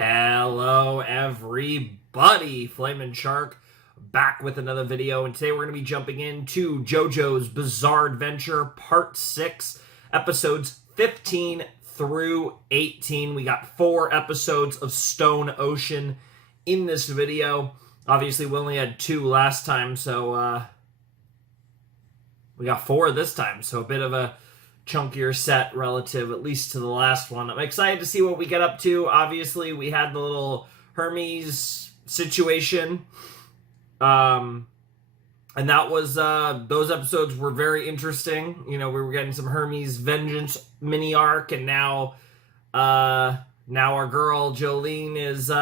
Hello everybody, Flamin' Shark back with another video, and today we're going to be jumping into JoJo's Bizarre Adventure Part 6, episodes 15 through 18. We got 4 episodes of Stone Ocean in this video. Obviously, we only had 2 last time, so we got 4 this time, so a bit of a chunkier set relative, at least to the last one. I'm excited to see what we get up to. Obviously, we had the little Hermes situation. And that was, those episodes were very interesting. You know, we were getting some Hermes Vengeance mini arc, and now our girl Jolene is,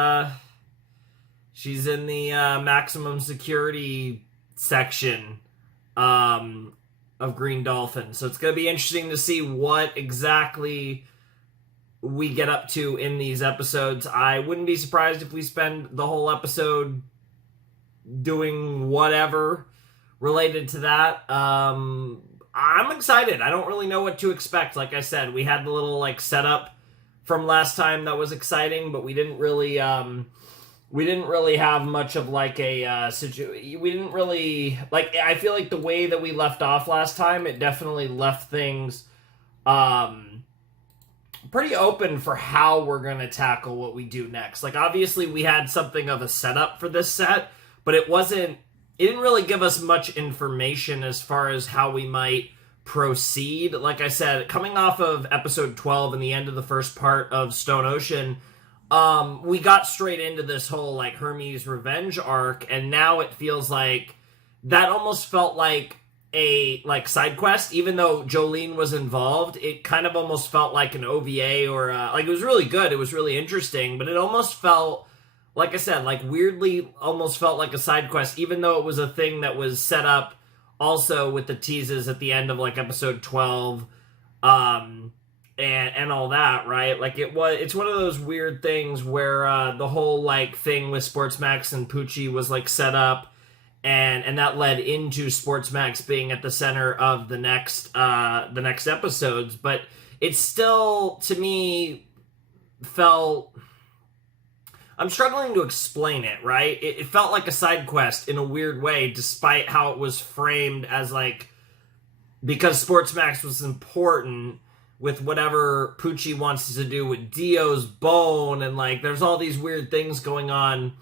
she's in the, maximum security section, of Green Dolphin. So it's going to be interesting to see what exactly we get up to in these episodes. I wouldn't be surprised if we spend the whole episode doing whatever related to that. I'm excited. I don't really know what to expect. Like I said, we had the little setup from last time that was exciting, but we didn't really have much of a situation. We didn't really I feel like the way that we left off last time, it definitely left things pretty open for how we're gonna tackle what we do next. Obviously we had something of a setup for this set, but it didn't really give us much information as far as how we might proceed. Like I said, coming off of episode 12 and the end of the first part of Stone Ocean, we got straight into this whole Hermes revenge arc, and now it feels like that almost felt like a side quest. Even though Jolene was involved, it kind of almost felt like an OVA, or it was really good, it was really interesting, but it almost felt, like I said, weirdly almost felt like a side quest, even though it was a thing that was set up also with the teases at the end of episode 12, and all that, right? It's one of those weird things where the whole thing with Sportsmax and Poochie was set up, and that led into Sportsmax being at the center of the next episodes. But it still, to me, felt, I'm struggling to explain it, right? It felt like a side quest in a weird way, despite how it was framed as because Sportsmax was important with whatever Poochie wants to do with Dio's bone, and there's all these weird things going on,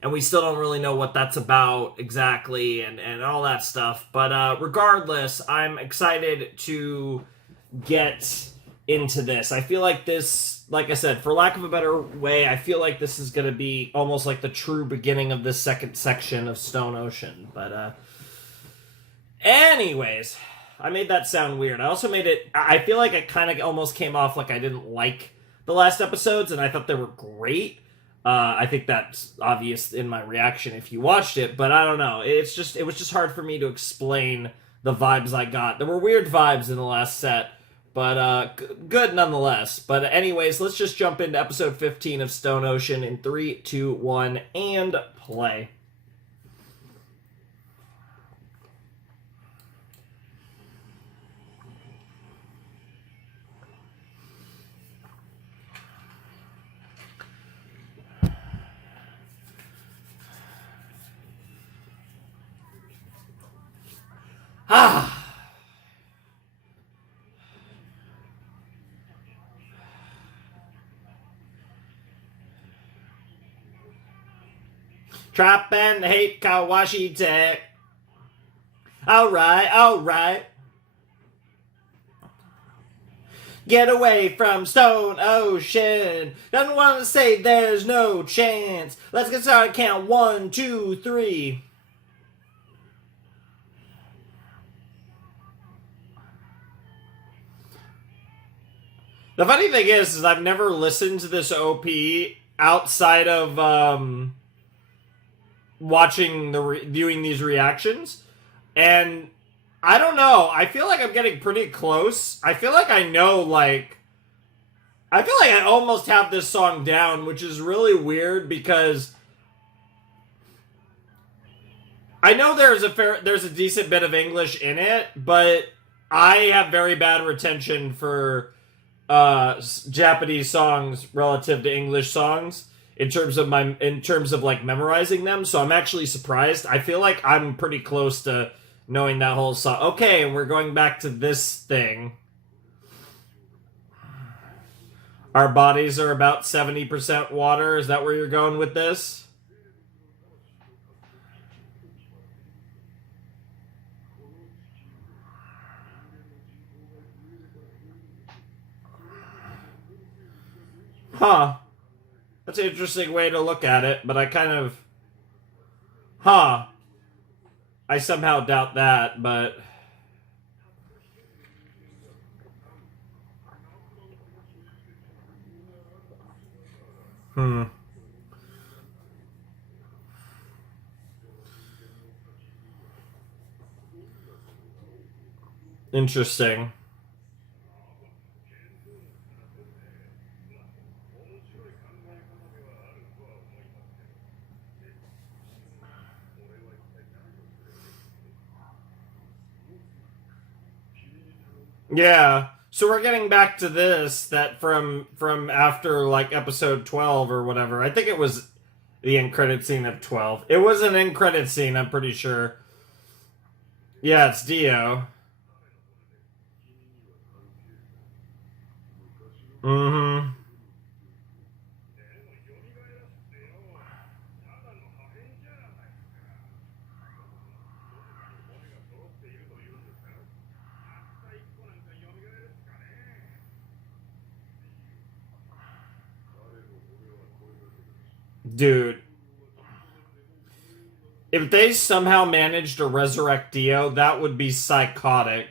and we still don't really know what that's about exactly, and all that stuff. But regardless, I'm excited to get into this. I feel like this, like I said, for lack of a better way, I feel like this is going to be almost like the true beginning of this second section of Stone Ocean. But anyways, I made that sound weird. I also made it, I feel like it kind of almost came off like I didn't like the last episodes, and I thought they were great. I think that's obvious in my reaction if you watched it, but I don't know. It was just hard for me to explain the vibes I got. There were weird vibes in the last set, but good nonetheless. But anyways, let's just jump into episode 15 of Stone Ocean in 3, 2, 1, and play. Trap and hate Kawashi Tech. Alright. Get away from Stone Ocean. Don't want to say there's no chance. Let's get started. Count 1, 2, 3. The funny thing is I've never listened to this OP outside of viewing these reactions, and I don't know. I feel like I'm getting pretty close. I feel like I know, I feel like I almost have this song down, which is really weird because I know there's a decent bit of English in it, but I have very bad retention for Japanese songs relative to English songs. in terms of like memorizing them. So I'm actually surprised. I feel like I'm pretty close to knowing that whole song. Okay, and we're going back to this thing. Our bodies are about 70% water. Is that where you're going with this? Huh. That's an interesting way to look at it, but I kind of... Huh. I somehow doubt that, but... Interesting. Yeah. So we're getting back to this that from after like episode 12 or whatever. I think it was the end credit scene of 12. It was an end credit scene, I'm pretty sure. Yeah, it's Dio. Mm-hmm. Dude. If they somehow managed to resurrect Dio, that would be psychotic.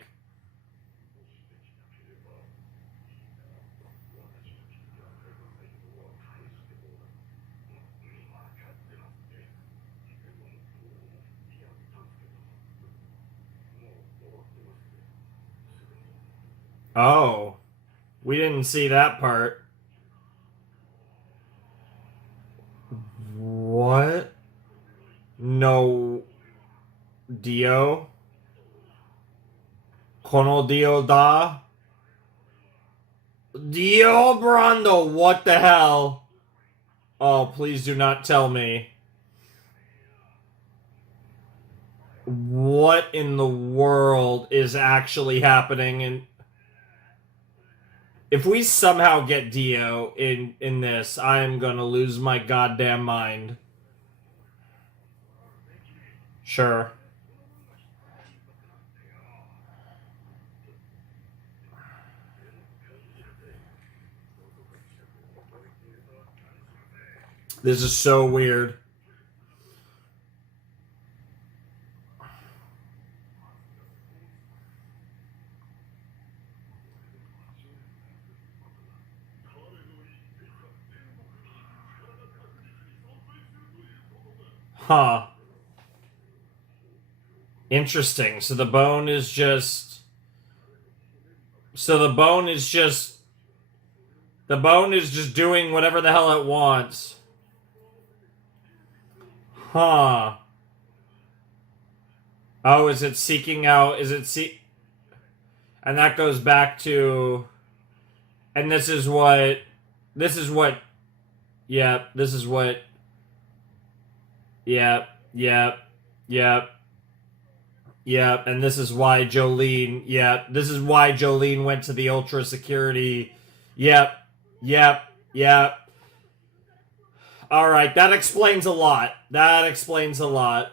Oh. We didn't see that part. What? No. Dio? Kono Dio da? Dio Brando, what the hell? Oh, please do not tell me. What in the world is actually happening? And if we somehow get Dio in this, I am gonna lose my goddamn mind. Sure. This is so weird. Huh. Interesting. So the bone is just... So the bone is just... The bone is just doing whatever the hell it wants. Huh. Oh, is it seeking out... Is it And that goes back to... And this is what... This is what... Yep, this is what... Yep, yep, yep. Yep, and this is why Jolene... Yep, this is why Jolene went to the Ultra Security... Yep, yep, yep. Alright, that explains a lot. That explains a lot.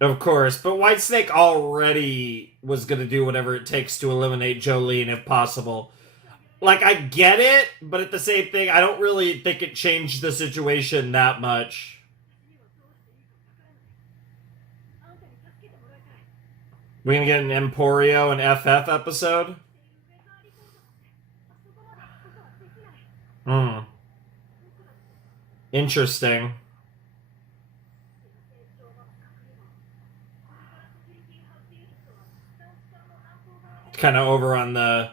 Of course, but Whitesnake already was going to do whatever it takes to eliminate Jolene if possible. Like, I get it, but at the same thing, I don't really think it changed the situation that much. We gonna get an Emporio and FF episode? Hmm. Interesting. Kind of over on the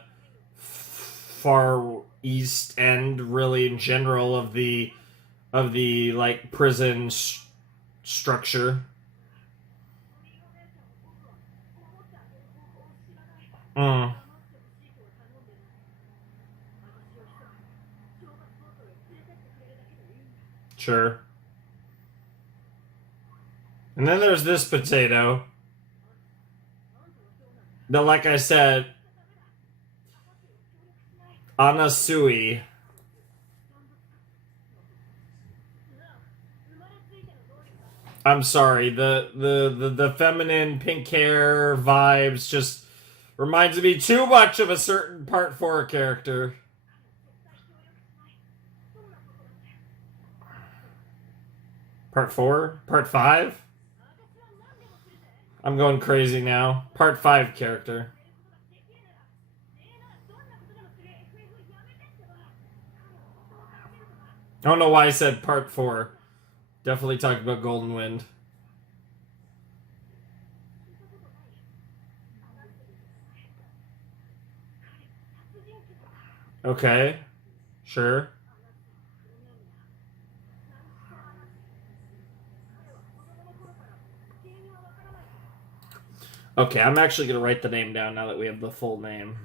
far east end, really, in general, of the like prison structure. Sure. And then there's this potato. That, like I said, Anasui. I'm sorry, the feminine pink hair vibes just reminds me too much of a certain Part 4 character. Part 4? Part 5? I'm going crazy now. Part 5 character. I don't know why I said Part 4. Definitely talking about Golden Wind. Okay. Sure. Okay, I'm actually going to write the name down now that we have the full name.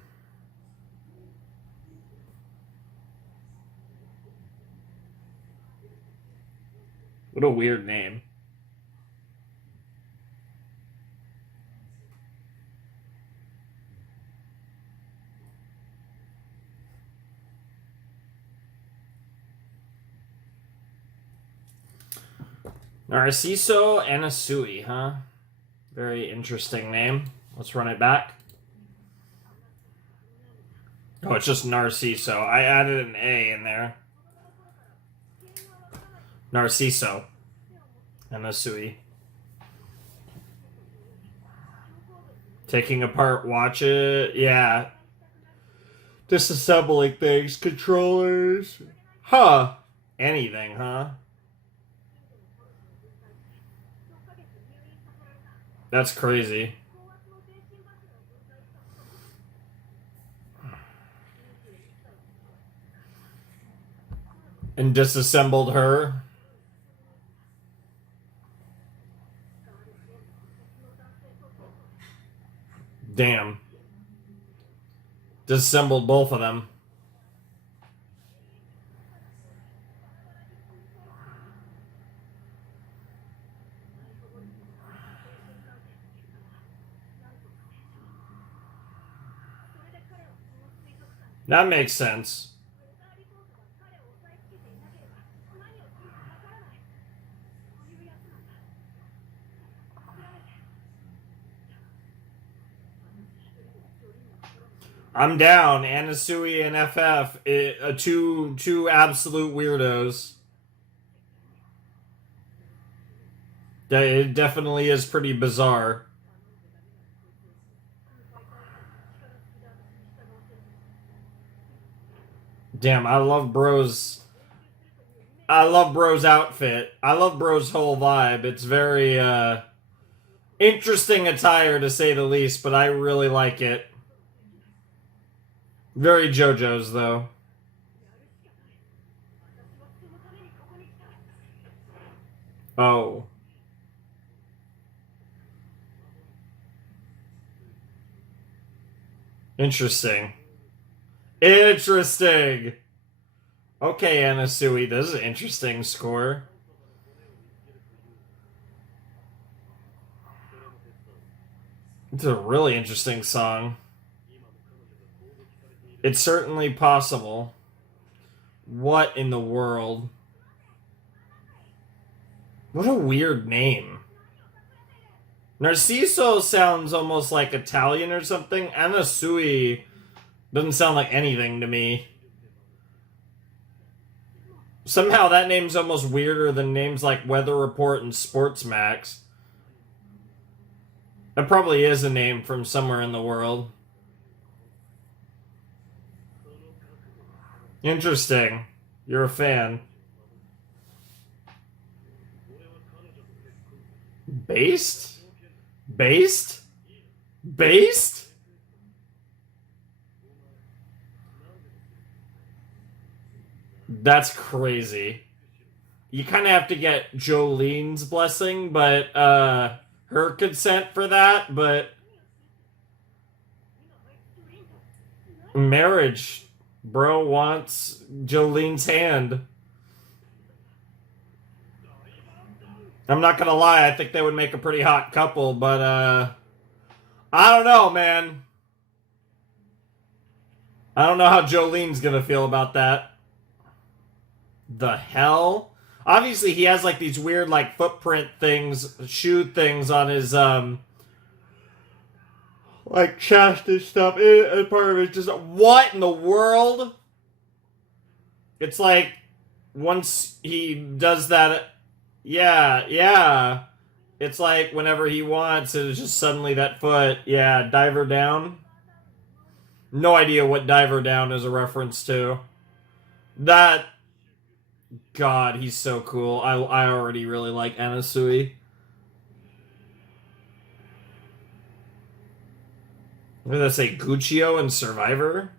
What a weird name. Narciso Anasui, huh? Very interesting name. Let's run it back. Oh, it's just Narciso. I added an A in there. Narciso Anasui. Taking apart, watch it. Yeah. Disassembling things. Controllers. Huh. Anything, huh? That's crazy. And disassembled her. Damn. Disassembled both of them. That makes sense. I'm down. Anasui and FF, two absolute weirdos. It definitely is pretty bizarre. Damn, I love Bro's outfit. I love Bro's whole vibe. It's very interesting attire to say the least, but I really like it. Very JoJo's though. Oh. Interesting. Interesting. Okay, Anasui, this is an interesting score. It's a really interesting song. It's certainly possible. What in the world? What a weird name. Narciso sounds almost like Italian or something. Anasui doesn't sound like anything to me. Somehow that name's almost weirder than names like Weather Report and Sports Max. That probably is a name from somewhere in the world. Interesting. You're a fan. Based? Based? Based? That's crazy. You kind of have to get Jolene's blessing, but her consent for that, but marriage, bro wants Jolene's hand. I'm not gonna lie, I think they would make a pretty hot couple, but I don't know, man. I don't know how Jolene's gonna feel about that. The hell? Obviously, he has like these weird like footprint things, shoe things on his like chest and stuff. And part of it just what in the world? It's like once he does that, yeah. It's like whenever he wants, it's just suddenly that foot, yeah, diver down. No idea what diver down is a reference to. That, God, he's so cool. I already really like Anasui. What did I say? Guccio and Survivor?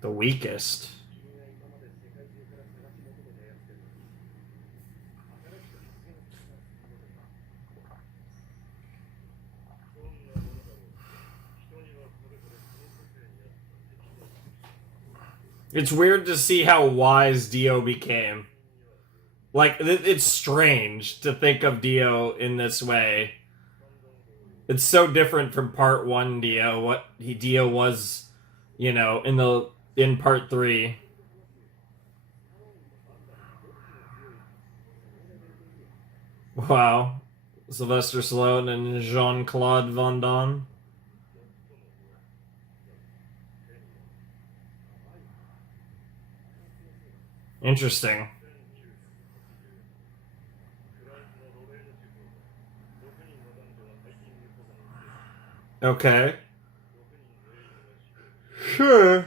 The weakest. It's weird to see how wise Dio became. Like, it's strange to think of Dio in this way. It's so different from part 1 Dio, what Dio was, you know, in part 3. Wow. Sylvester Stallone and Jean-Claude Van Damme. Interesting. Okay. Sure.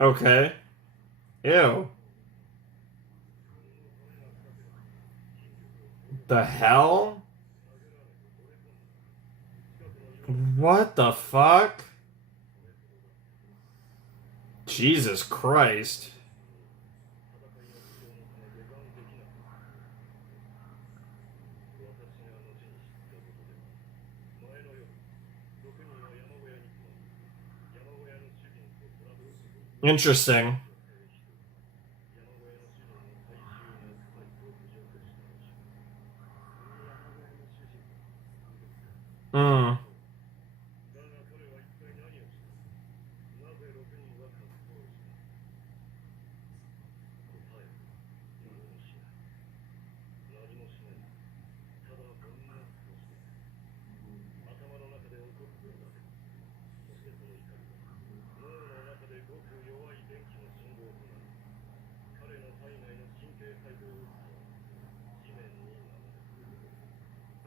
Okay. Ew. The hell? What the fuck? Jesus Christ. Interesting. Hmm.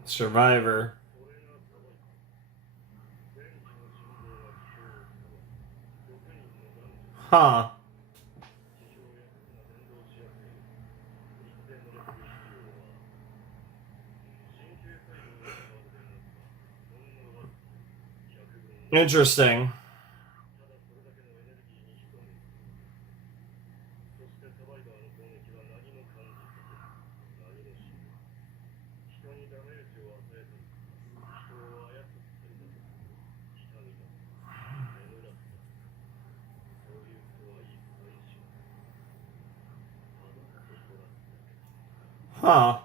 Survivor. Huh. Interesting. Huh.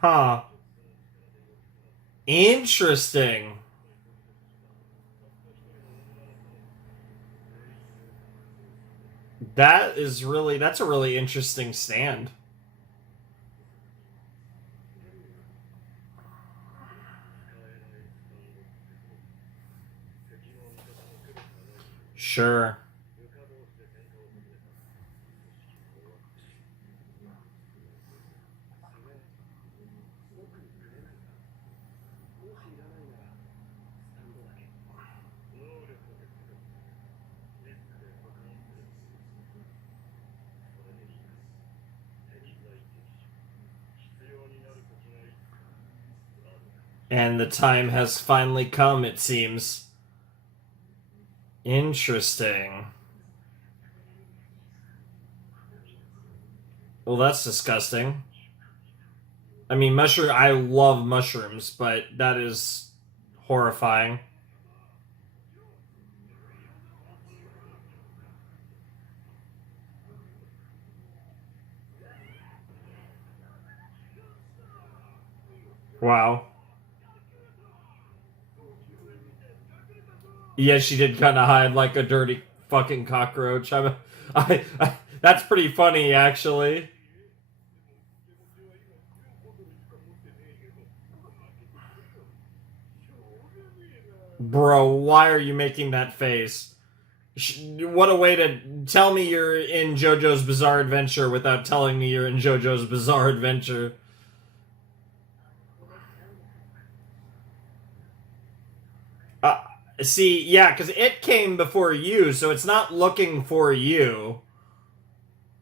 Huh. Interesting. That's a really interesting stand. Sure. And the time has finally come, it seems. Interesting. Well, that's disgusting. I mean, I love mushrooms, but that is horrifying. Wow. Yeah, she did kind of hide like a dirty fucking cockroach. That's pretty funny, actually. Bro, why are you making that face? What a way to tell me you're in JoJo's Bizarre Adventure without telling me you're in JoJo's Bizarre Adventure. Uh, See, yeah, because it came before you, so it's not looking for you.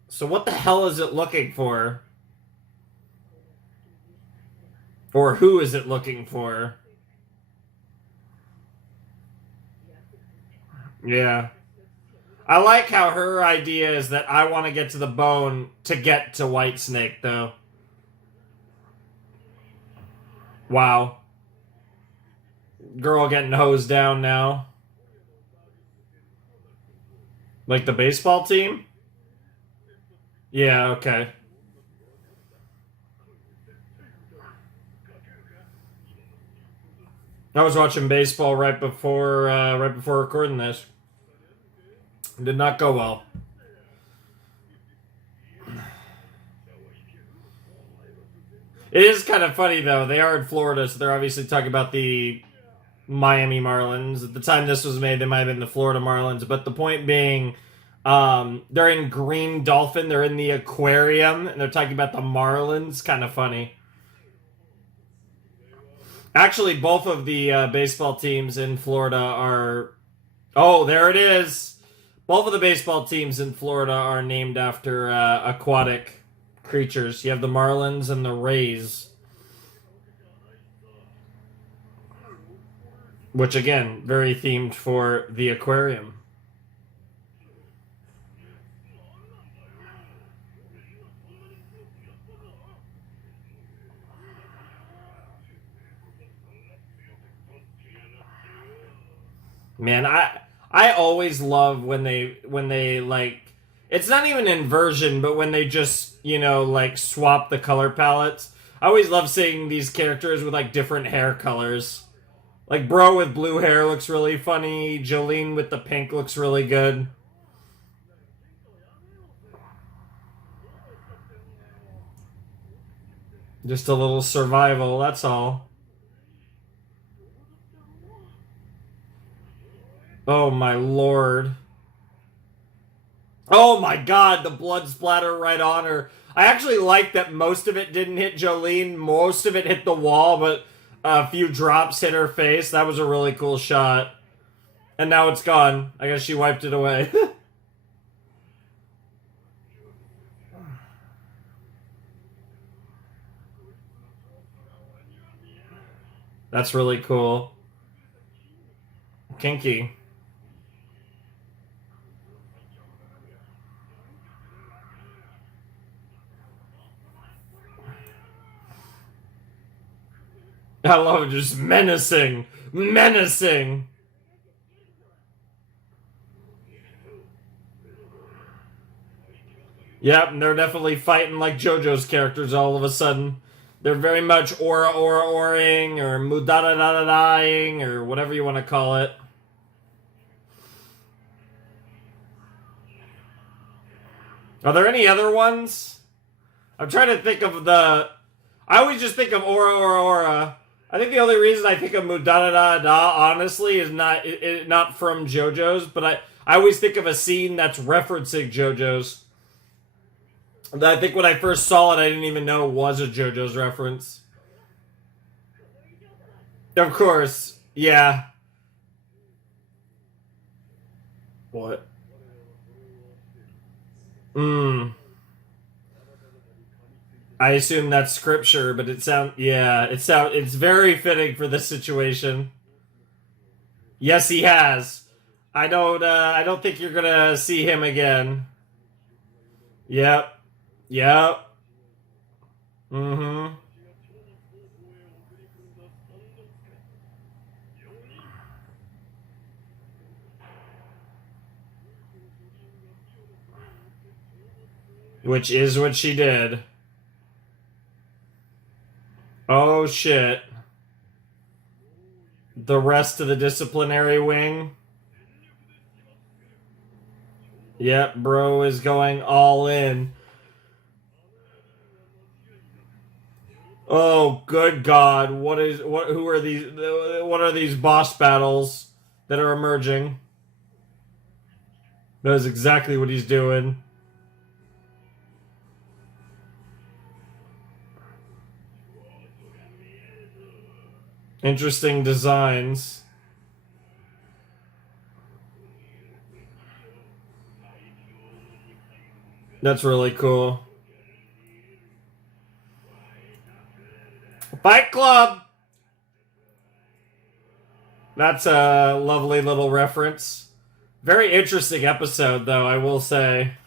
So what the hell is it looking for? Or who is it looking for? Yeah. I like how her idea is that I want to get to the bone to get to Whitesnake, though. Wow. Girl getting hosed down now. Like the baseball team? Yeah, okay. I was watching baseball right before recording this. It did not go well. It is kind of funny though. They are in Florida, so they're obviously talking about the Miami Marlins. At the time this was made, they might have been the Florida Marlins. But the point being, they're in Green Dolphin. They're in the aquarium, and they're talking about the Marlins. Kind of funny. Actually, both of the baseball teams in Florida are. Oh, there it is. Both of the baseball teams in Florida are named after aquatic creatures. You have the Marlins and the Rays. Which, again, very themed for the aquarium. Man, I always love when they like it's not even inversion, but when they just, like swap the color palettes. I always love seeing these characters with like different hair colors. Like Bro with blue hair looks really funny. Jolene with the pink looks really good. Just a little survival, that's all. Oh my lord. Oh my god, the blood splatter right on her. I actually like that most of it didn't hit Jolene. Most of it hit the wall, but a few drops hit her face. That was a really cool shot. And now it's gone. I guess she wiped it away. That's really cool. Kinky. I love it, just menacing. Menacing. Yep, and they're definitely fighting like JoJo's characters all of a sudden. They're very much aura-ing or mudada-da-da-ing or whatever you want to call it. Are there any other ones? I'm trying to think of the... I always just think of aura. I think the only reason I think of Mudada-da-da, honestly, is not from JoJo's, but I always think of a scene that's referencing JoJo's. I think when I first saw it, I didn't even know it was a JoJo's reference. Of course, yeah. What? I assume that's scripture, but it's very fitting for this situation. Yes, he has. I don't think you're gonna see him again. Yep. Yeah. Mm-hmm. Which is what she did. Oh, shit. The rest of the disciplinary wing. Yep, bro is going all in. Oh, good God! Who are these? What are these boss battles that are emerging? That is exactly what he's doing. Interesting designs. That's really cool. Fight Club! That's a lovely little reference. Very interesting episode, though, I will say.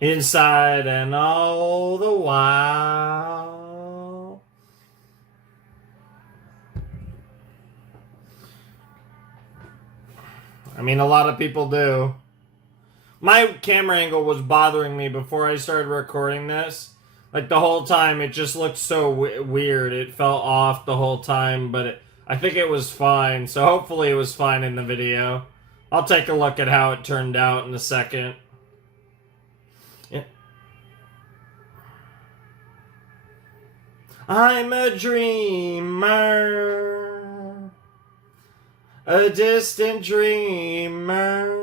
Inside and all the while. I mean, a lot of people do. My camera angle was bothering me before I started recording this. Like the whole time, it just looked so weird. It felt off the whole time, but I think it was fine. So hopefully it was fine in the video. I'll take a look at how it turned out in a second. Yeah. I'm a dreamer, a distant dreamer.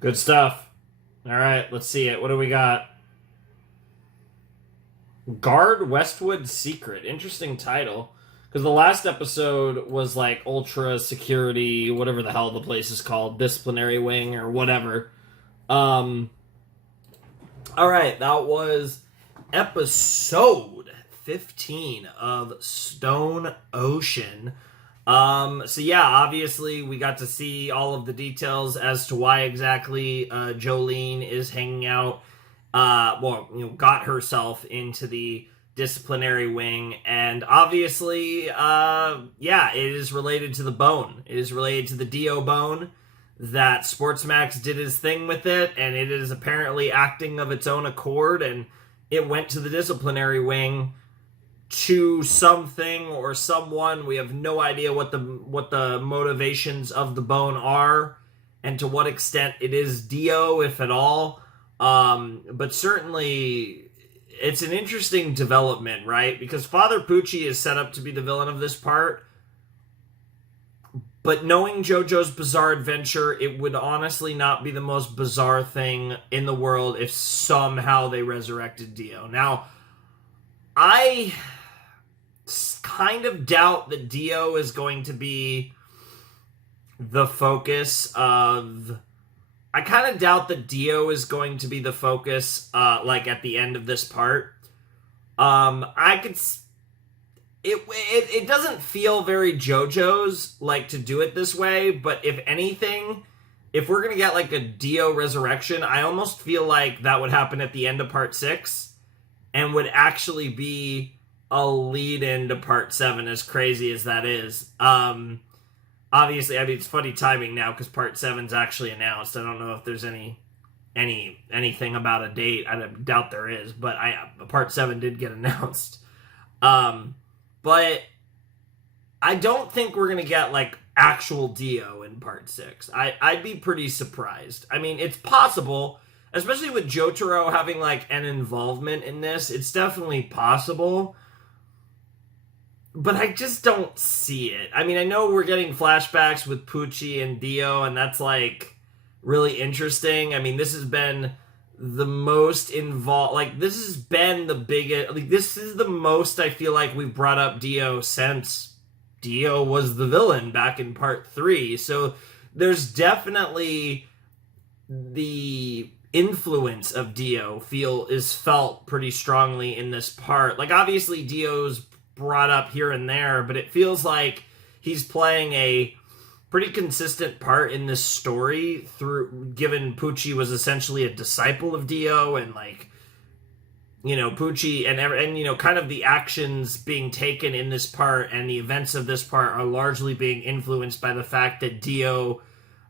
Good stuff. All right, let's see it. What do we got? Guard Westwood Secret. Interesting title. Because the last episode was like Ultra Security, whatever the hell the place is called, Disciplinary Wing or whatever. All right, that was episode 15 of Stone Ocean. So yeah, obviously we got to see all of the details as to why exactly Jolene is hanging out. Got herself into the disciplinary wing, and obviously, it is related to the bone. It is related to the Dio bone. That Sportsmax did his thing with it, and it is apparently acting of its own accord, and it went to the disciplinary wing to something or someone. We have no idea what the motivations of the bone are, and to what extent it is Dio, if at all. But certainly, it's an interesting development, right? Because Father Pucci is set up to be the villain of this part. But knowing JoJo's Bizarre Adventure, it would honestly not be the most bizarre thing in the world if somehow they resurrected Dio. Now, I kind of doubt that Dio is going to be the focus of... I kind of doubt that Dio is going to be the focus, at the end of this part. I could... It doesn't feel very JoJo's, to do it this way, but if anything, if we're gonna get, a Dio resurrection, I almost feel like that would happen at the end of Part 6, and would actually be a lead-in to Part 7, as crazy as that is. Obviously, I mean, it's funny timing now, because Part 7's actually announced. I don't know if there's anything about a date. I doubt there is, but Part 7 did get announced. But I don't think we're going to get, actual Dio in Part 6. I'd be pretty surprised. I mean, it's possible. especially with Jotaro having like an involvement in this, it's definitely possible. But I just don't see it. I mean, I know we're getting flashbacks with Pucci and Dio, and that's like really interesting. I mean, this has been the most involved, like, this has been the biggest, like, this is the most I feel like we've brought up Dio since Dio was the villain back in part 3. So there's definitely the influence of Dio is felt pretty strongly in this part. Like, obviously Dio's brought up here and there, but it feels like he's playing a pretty consistent part in this story, through, given Pucci was essentially a disciple of Dio, and like, you know, Pucci and you know, kind of the actions being taken in this part and the events of this part are largely being influenced by the fact that Dio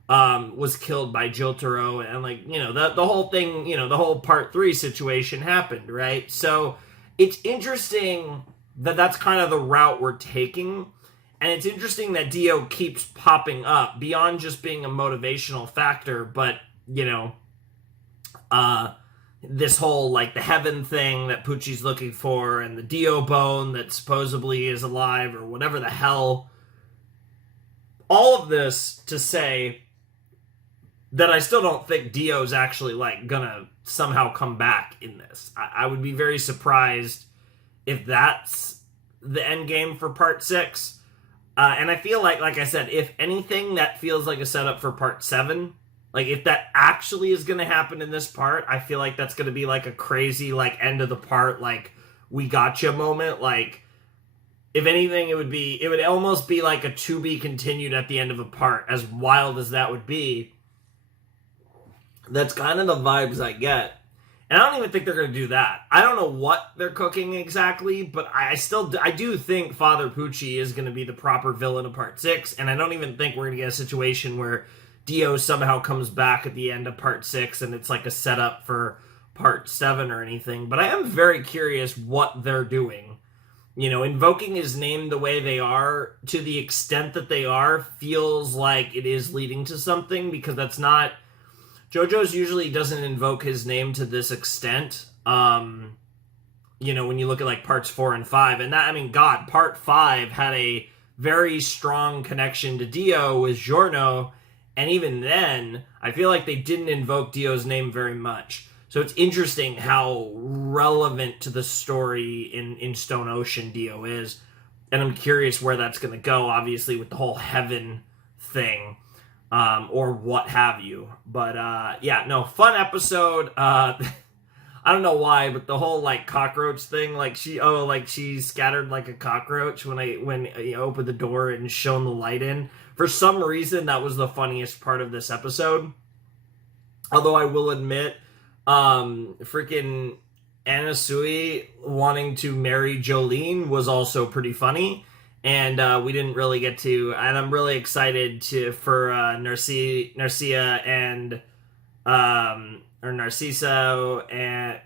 was killed by Jotaro, and like, you know, the whole thing, you know, the whole part 3 situation happened, right? So it's interesting that that's kind of the route we're taking. And it's interesting that Dio keeps popping up beyond just being a motivational factor, but, you know, this whole, like, the heaven thing that Pucci's looking for, and the Dio bone that supposedly is alive, or whatever the hell. All of this to say that I still don't think Dio's actually, like, gonna somehow come back in this. I would be very surprised if that's the end game for part 6. And I feel like I said, if anything, that feels like a setup for part 7. Like, if that actually is going to happen in this part, I feel like that's going to be like a crazy, like, end of the part, like, we gotcha moment. Like, if anything, it would almost be like a to be continued at the end of a part, as wild as that would be. That's kind of the vibes I get. And I don't even think they're going to do that. I don't know what they're cooking exactly, but I do think Father Pucci is going to be the proper villain of part 6, and I don't even think we're going to get a situation where Dio somehow comes back at the end of part 6 and it's like a setup for part 7 or anything. But I am very curious what they're doing. You know, invoking his name the way they are, to the extent that they are, feels like it is leading to something, because that's not... JoJo's usually doesn't invoke his name to this extent. You know, when you look at like parts 4 and 5, and that, I mean, God, part 5 had a very strong connection to Dio with Giorno, and even then, I feel like they didn't invoke Dio's name very much. So it's interesting how relevant to the story in Stone Ocean Dio is, and I'm curious where that's going to go, obviously, with the whole heaven thing. Or what have you. But, yeah, no, fun episode. I don't know why, but the whole, like, cockroach thing, like, she scattered like a cockroach when you opened the door and shone the light in. For some reason, that was the funniest part of this episode. Although I will admit, freaking Anasui wanting to marry Jolene was also pretty funny. And we didn't really get to, and I'm really excited for Narcia and or Narciso, and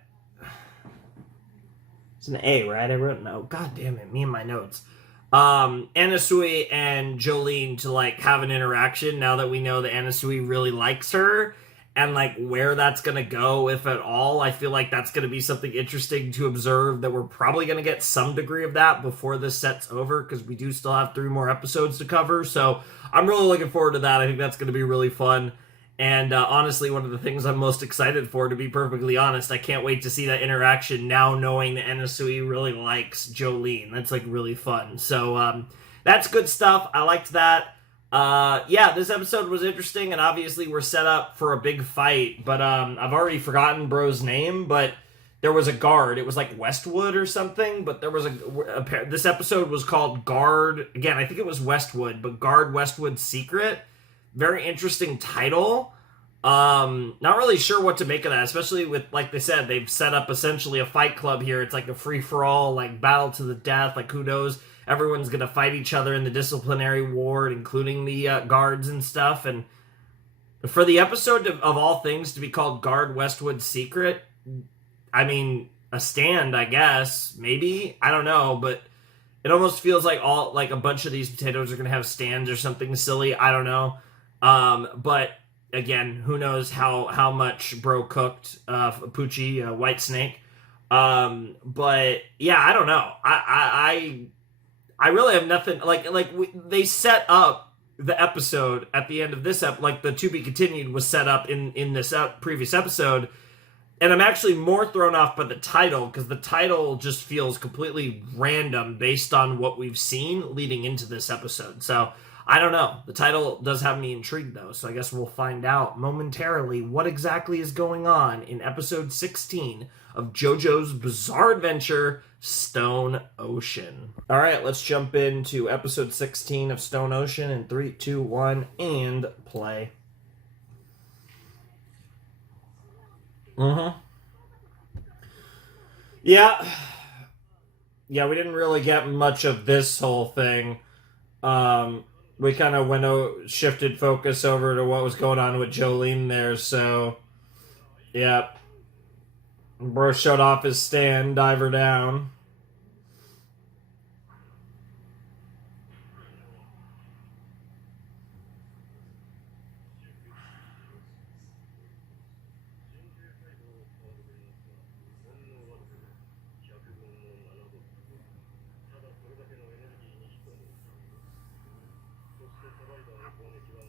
it's an A, right? I wrote no. God damn it, me and my notes. Anasui and Jolene to like have an interaction now that we know that Anasui really likes her. And, like, where that's going to go, if at all, I feel like that's going to be something interesting to observe, that we're probably going to get some degree of that before this set's over, because we do still have 3 more episodes to cover. So I'm really looking forward to that. I think that's going to be really fun. And honestly, one of the things I'm most excited for, to be perfectly honest, I can't wait to see that interaction now, knowing that Anasui really likes Jolene. That's, like, really fun. So that's good stuff. I liked that. Yeah, this episode was interesting, and obviously we're set up for a big fight, but I've already forgotten bro's name, but there was a guard. It was like Westwood or something, but there was this episode was called Guard, again, I think it was Westwood, but Guard Westwood's Secret. Very interesting title. Not really sure what to make of that, especially with, like they said, they've set up essentially a fight club here. It's like a free-for-all, like, battle to the death, like, who knows? Everyone's going to fight each other in the disciplinary ward, including the guards and stuff. And for the episode of all things to be called Guard Westwood's Secret, I mean, a stand, I guess. Maybe. I don't know. But it almost feels like a bunch of these potatoes are going to have stands or something silly. I don't know. But again, who knows how much bro cooked Poochie, White Snake. But yeah, I don't know. I really have nothing they set up the episode at the end of this like the to be continued was set up in this previous episode, and I'm actually more thrown off by the title because the title just feels completely random based on what we've seen leading into this episode. So I don't know. The title does have me intrigued though, so I guess we'll find out momentarily what exactly is going on in episode 16 of JoJo's Bizarre Adventure, Stone Ocean. All right, let's jump into episode 16 of Stone Ocean in 3, 2, 1, and play. Yeah. Yeah, we didn't really get much of this whole thing. We kind of shifted focus over to what was going on with Jolene there, so yeah. Bro showed off his stand, diver down.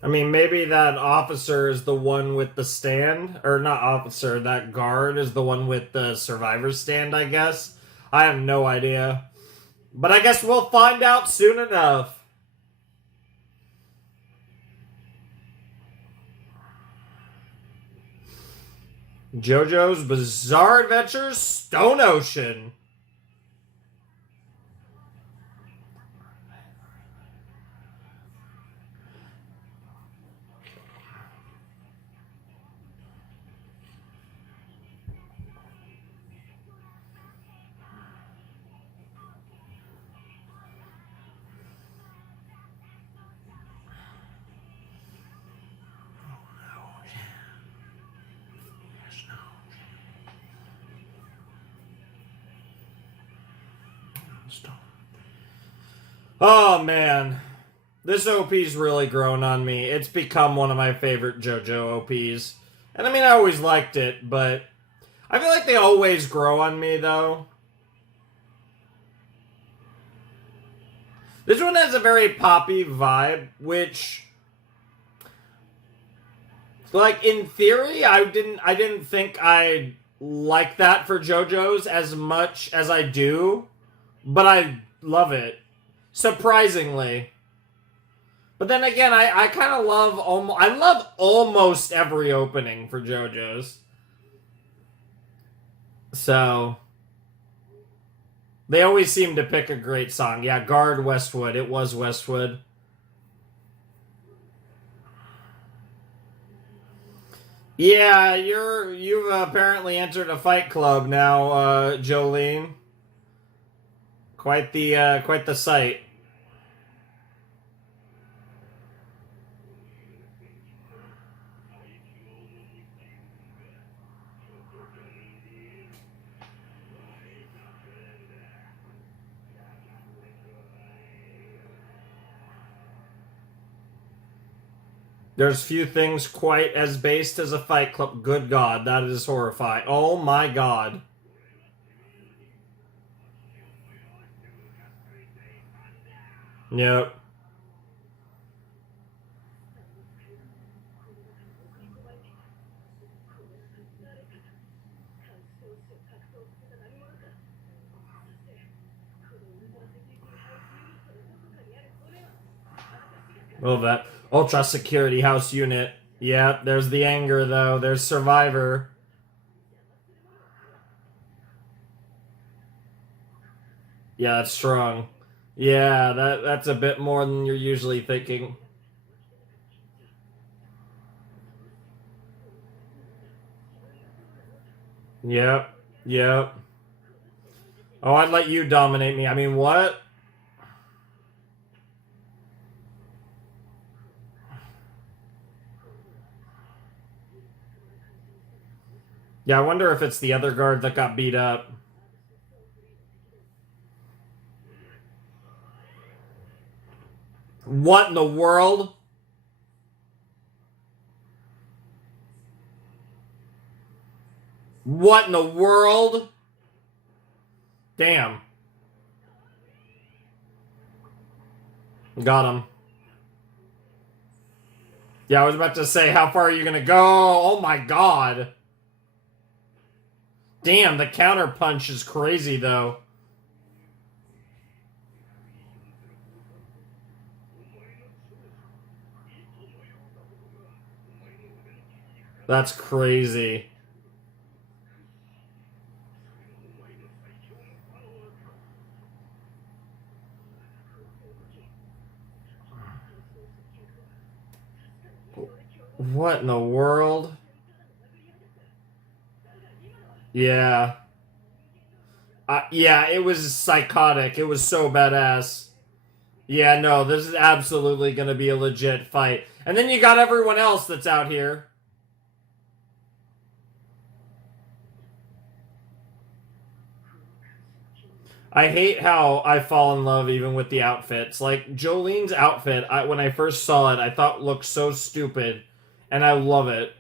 I mean, maybe that officer is the one with the stand. Or not officer, that guard is the one with the survivor's stand, I guess. I have no idea. But I guess we'll find out soon enough. JoJo's Bizarre Adventure, Stone Ocean. Oh man, this OP's really grown on me. It's become one of my favorite JoJo OPs. And I mean, I always liked it, but I feel like they always grow on me though. This one has a very poppy vibe, which, like, in theory, I didn't think I'd like that for JoJo's as much as I do, but I love it. Surprisingly. But then again, I kind of love almost every opening for JoJo's. So they always seem to pick a great song. Yeah, Guard Westwood. It was Westwood. Yeah, you've apparently entered a fight club now, Jolene. Quite the sight. There's few things quite as based as a fight club. Good God, that is horrifying. Oh my God. Yep. Oh, that Ultra Security House Unit. Yeah, there's the anger, though. There's Survivor. Yeah, that's strong. Yeah, that's a bit more than you're usually thinking. Yep. Yep. Oh, I'd let you dominate me. I mean, what? Yeah, I wonder if it's the other guard that got beat up. What in the world? What in the world? Damn. Got him. Yeah, I was about to say, how far are you gonna go? Oh my god. Damn, the counter punch is crazy, though. That's crazy. What in the world? Yeah. Yeah, it was psychotic. It was so badass. Yeah, no, this is absolutely going to be a legit fight. And then you got everyone else that's out here. I hate how I fall in love even with the outfits. Like, Jolene's outfit, when I first saw it, I thought looked so stupid. And I love it.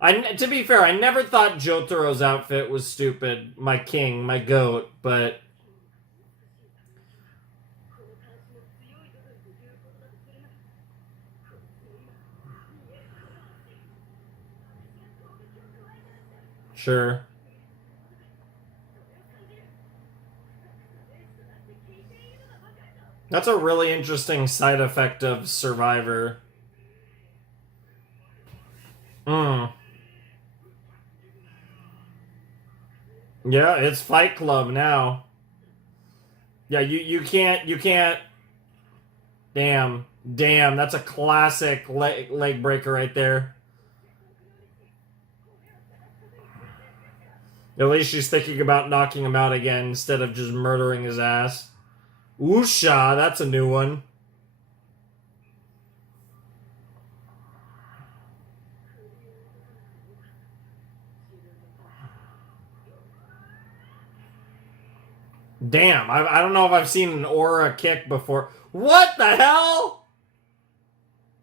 To be fair, I never thought Jotaro's outfit was stupid. My king, my goat, but... Sure. That's a really interesting side effect of Survivor. Hmm. Yeah, it's Fight Club now. Yeah, you can't. Damn, that's a classic leg breaker right there. At least she's thinking about knocking him out again instead of just murdering his ass. Woosha, that's a new one. Damn, I don't know if I've seen an aura kick before. What the hell?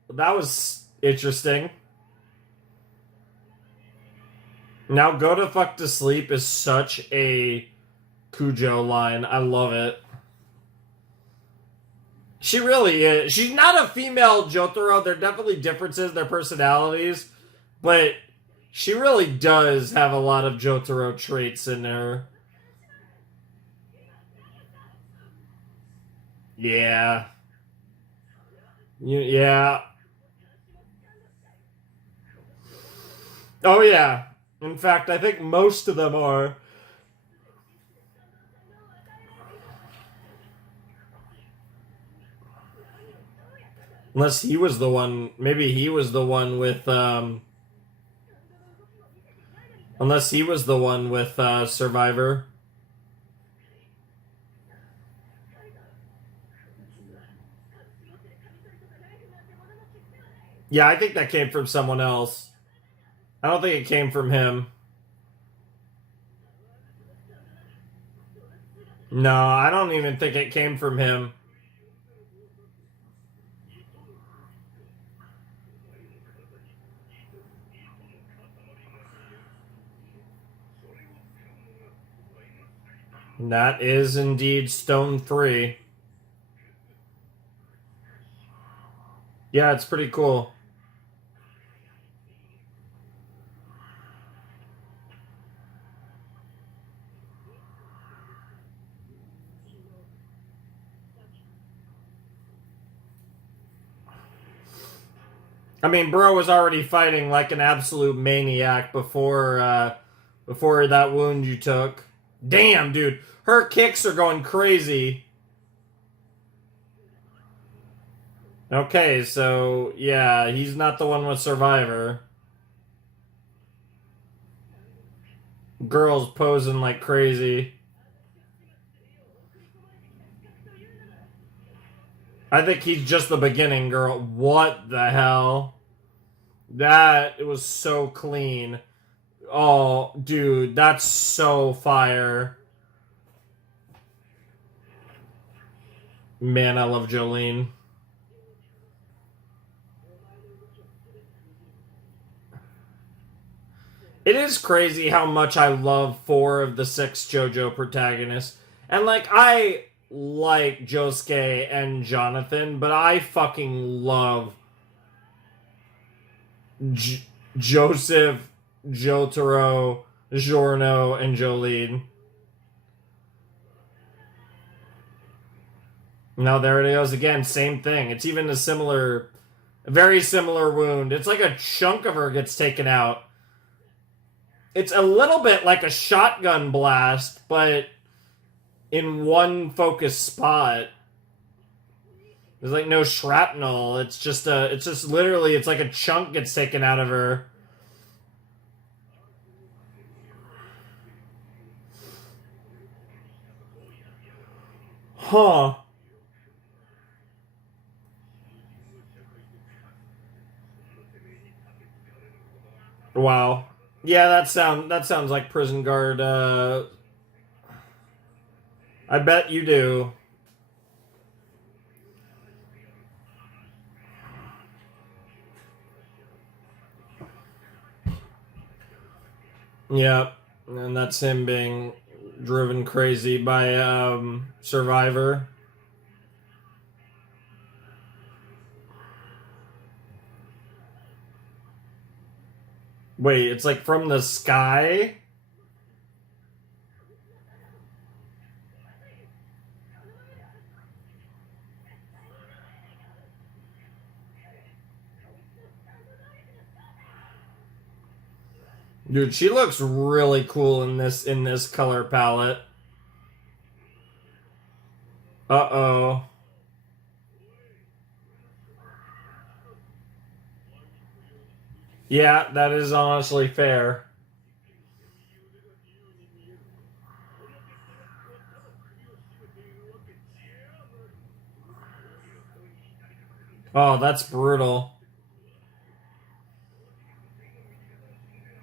That was interesting. Now go to fuck to sleep is such a Cujo line. I love it. She really is. She's not a female Jotaro. There are definitely differences in their personalities, but she really does have a lot of Jotaro traits in her. Yeah. Yeah. Oh, yeah. In fact, I think most of them are. Unless he was the one. Maybe he was the one with, Unless he was the one with, Survivor. Yeah, I think that came from someone else. I don't think it came from him. No, I don't even think it came from him. That is indeed Stone 3. Yeah, it's pretty cool. I mean, bro was already fighting like an absolute maniac before that wound you took. Damn, dude. Her kicks are going crazy. Okay, so yeah, he's not the one with Survivor. Girls posing like crazy. I think he's just the beginning, girl. What the hell? That, it was so clean. Oh, dude, that's so fire. Man, I love Jolene. It is crazy how much I love 4 of the 6 JoJo protagonists. And, like, I like Josuke and Jonathan, but I fucking love Joseph, Jotaro, Giorno, and Jolene. No, there it goes again. Same thing. It's even a very similar wound. It's like a chunk of her gets taken out. It's a little bit like a shotgun blast, but in one focused spot. There's like no shrapnel. It's just literally, it's like a chunk gets taken out of her. Huh. Wow. Yeah, that sounds like prison guard. I bet you do. Yep. And that's him being driven crazy by Survivor. Wait, it's like from the sky? Dude, she looks really cool in this color palette. Uh-oh. Yeah, that is honestly fair. Oh, that's brutal.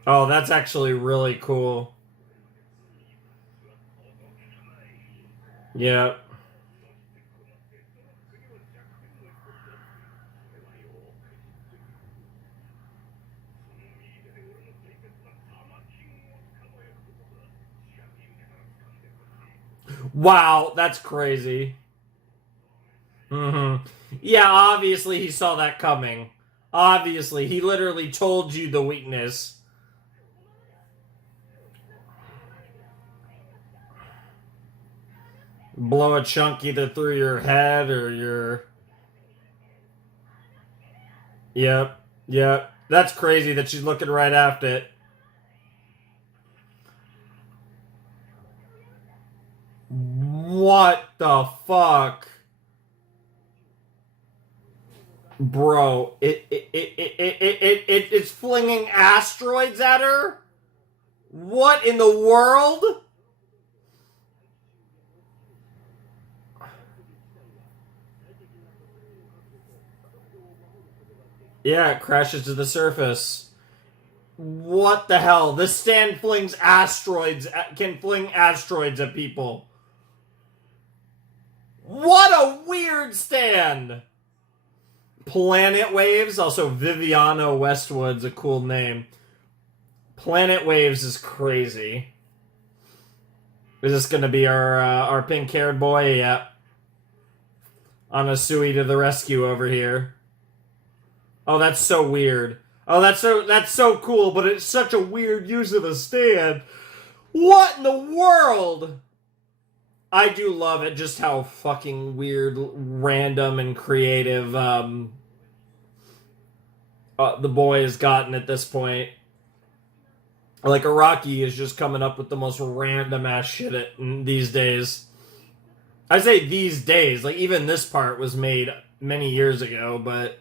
Oh, that's actually really cool. Yeah. Wow, that's crazy. Yeah, obviously he saw that coming. Obviously, he literally told you the weakness. Blow a chunk either through your head or your... Yep, yep. That's crazy that she's looking right after it. What the fuck? Bro, it's flinging asteroids at her? What in the world? Yeah, it crashes to the surface. What the hell? This stand flings asteroids, can fling asteroids at people. What a weird stand! Planet Waves, also Viviano Westwood's a cool name. Planet Waves is crazy. Is this gonna be our pink-haired boy? Yeah. Anasui to the rescue over here. Oh, that's so weird. Oh, that's so cool, but it's such a weird use of the stand. What in the world? I do love it, just how fucking weird, random, and creative the boy has gotten at this point. Like, Araki is just coming up with the most random ass shit these days. I say these days, like, even this part was made many years ago, but...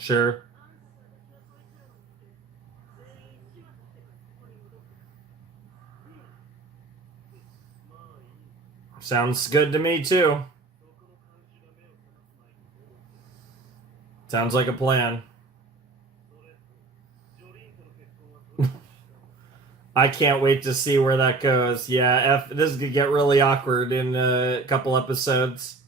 Sure. Sounds good to me, too. Sounds like a plan. I can't wait to see where that goes. Yeah, this could get really awkward in a couple episodes.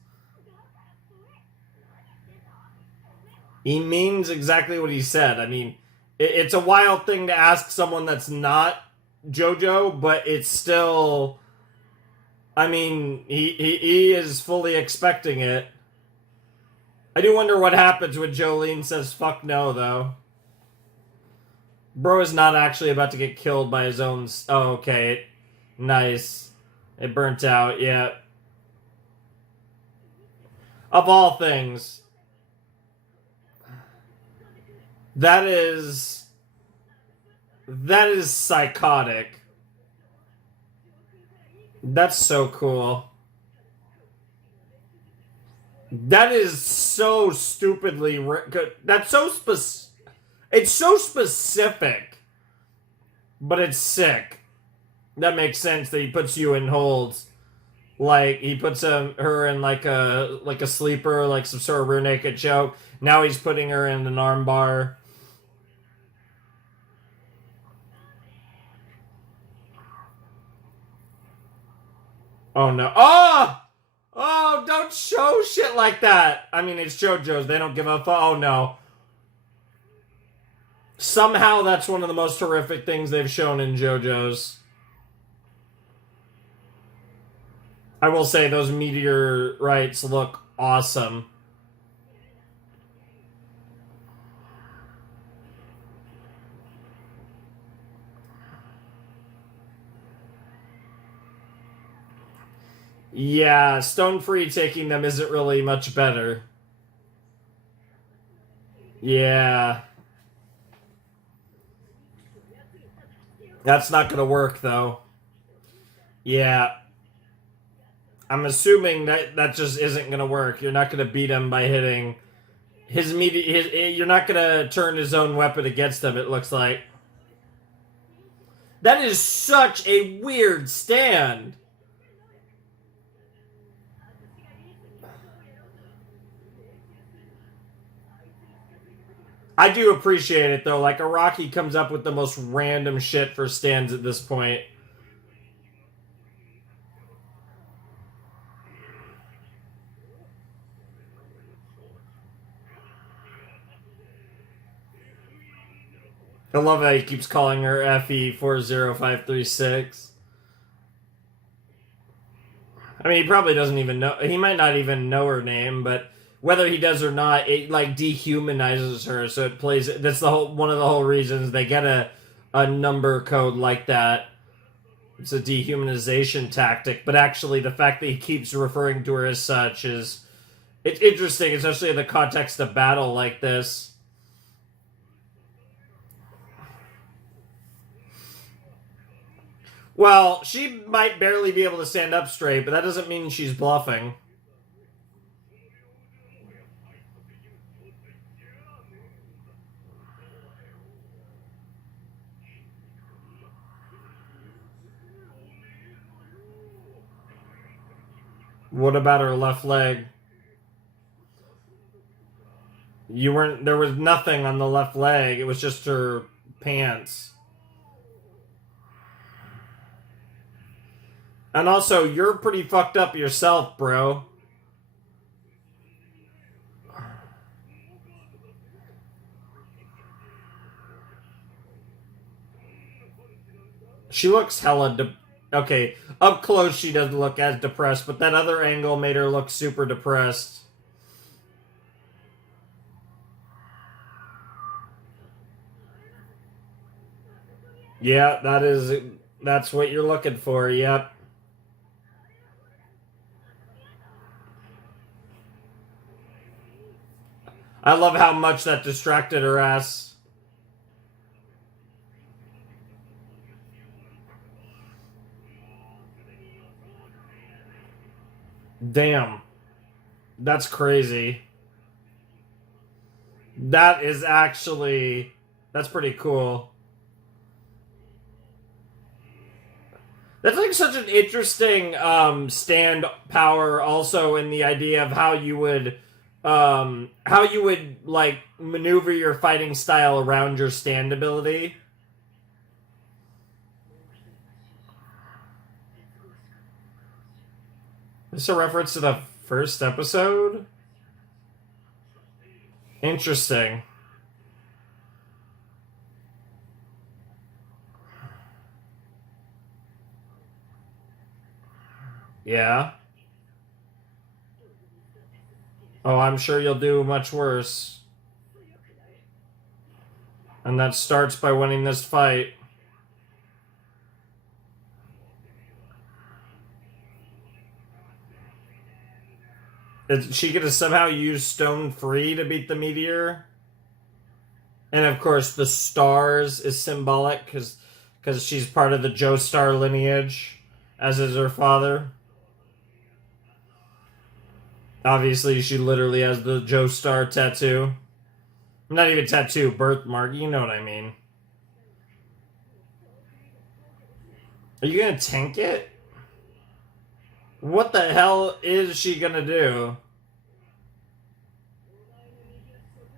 He means exactly what he said. I mean, it's a wild thing to ask someone that's not JoJo, but it's still. I mean, he is fully expecting it. I do wonder what happens when Jolene says fuck no, though. Bro is not actually about to get killed by his own... Oh, okay. Nice. It burnt out, yeah. Of all things. That is psychotic. That's so cool. That is so stupidly... That's so specific. It's so specific, but it's sick. That makes sense that he puts you in holds. Like, he puts her in like a sleeper, like some sort of rear naked choke. Now he's putting her in an armbar. Oh no. Oh! Oh, don't show shit like that. I mean, it's JoJo's. They don't give a fuck. Oh no. Somehow that's one of the most horrific things they've shown in JoJo's. I will say those meteorites look awesome. Yeah, Stone Free taking them isn't really much better. Yeah. That's not gonna work, though. Yeah. I'm assuming that just isn't gonna work. You're not gonna beat him by hitting you're not gonna turn his own weapon against him, it looks like. That is such a weird stand. I do appreciate it, though. Like, Araki comes up with the most random shit for stands at this point. I love how he keeps calling her FE40536. I mean, he probably doesn't even know. He might not even know her name, but whether he does or not, it like dehumanizes her. So it plays. That's one of the whole reasons they get a number code like that. It's a dehumanization tactic. But actually, the fact that he keeps referring to her as such it's interesting, especially in the context of battle like this. Well, she might barely be able to stand up straight, but that doesn't mean she's bluffing. What about her left leg? There was nothing on the left leg. It was just her pants. And also, you're pretty fucked up yourself, bro. She looks hella okay, up close she doesn't look as depressed, but that other angle made her look super depressed. Yeah, that's what you're looking for, yep. I love how much that distracted her ass. Damn. That's crazy. That's pretty cool. That's like such an interesting stand power also in the idea of how you would like maneuver your fighting style around your stand ability. Is this a reference to the first episode? Interesting. Yeah. Oh, I'm sure you'll do much worse. And that starts by winning this fight. Is she gonna somehow use Stone Free to beat the meteor? And of course, the stars is symbolic because she's part of the Joestar lineage, as is her father. Obviously, she literally has the Joestar tattoo. Not even tattoo, birthmark. You know what I mean. Are you gonna tank it? What the hell is she gonna do?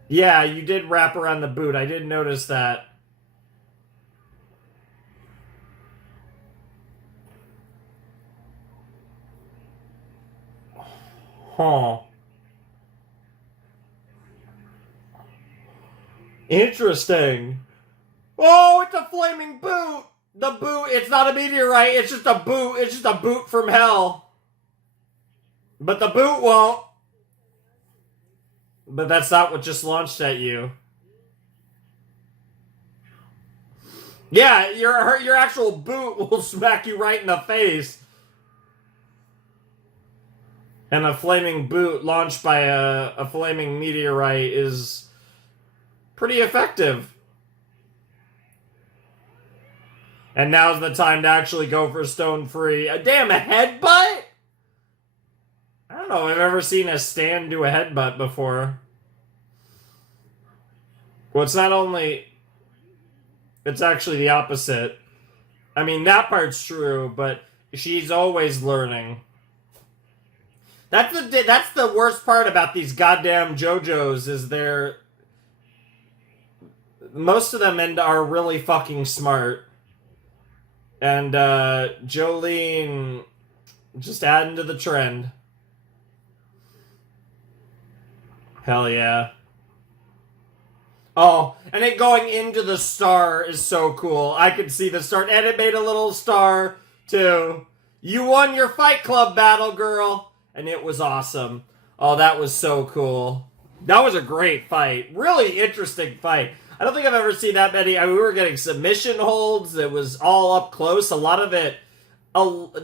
Yeah, you did wrap around the boot. I did notice that. Huh. Interesting. Oh, it's a flaming boot! The boot, it's not a meteorite, it's just a boot. It's just a boot from hell. But the boot won't. But that's not what just launched at you. Yeah, your actual boot will smack you right in the face. And a flaming boot launched by a flaming meteorite is pretty effective. And now's the time to actually go for Stone Free. A headbutt? I don't know if I've ever seen a stand do a headbutt before. Well, it's not only... It's actually the opposite. I mean, that part's true, but she's always learning. That's the worst part about these goddamn JoJo's is they're... Most of them are really fucking smart. And Jolene just adding to the trend. Hell yeah. Oh, and it going into the star is so cool. I could see the star, and it made a little star, too. You won your Fight Club battle, girl. And it was awesome. Oh, that was so cool. That was a great fight. Really interesting fight. I don't think I've ever seen that many. I mean, we were getting submission holds. It was all up close. A lot of it,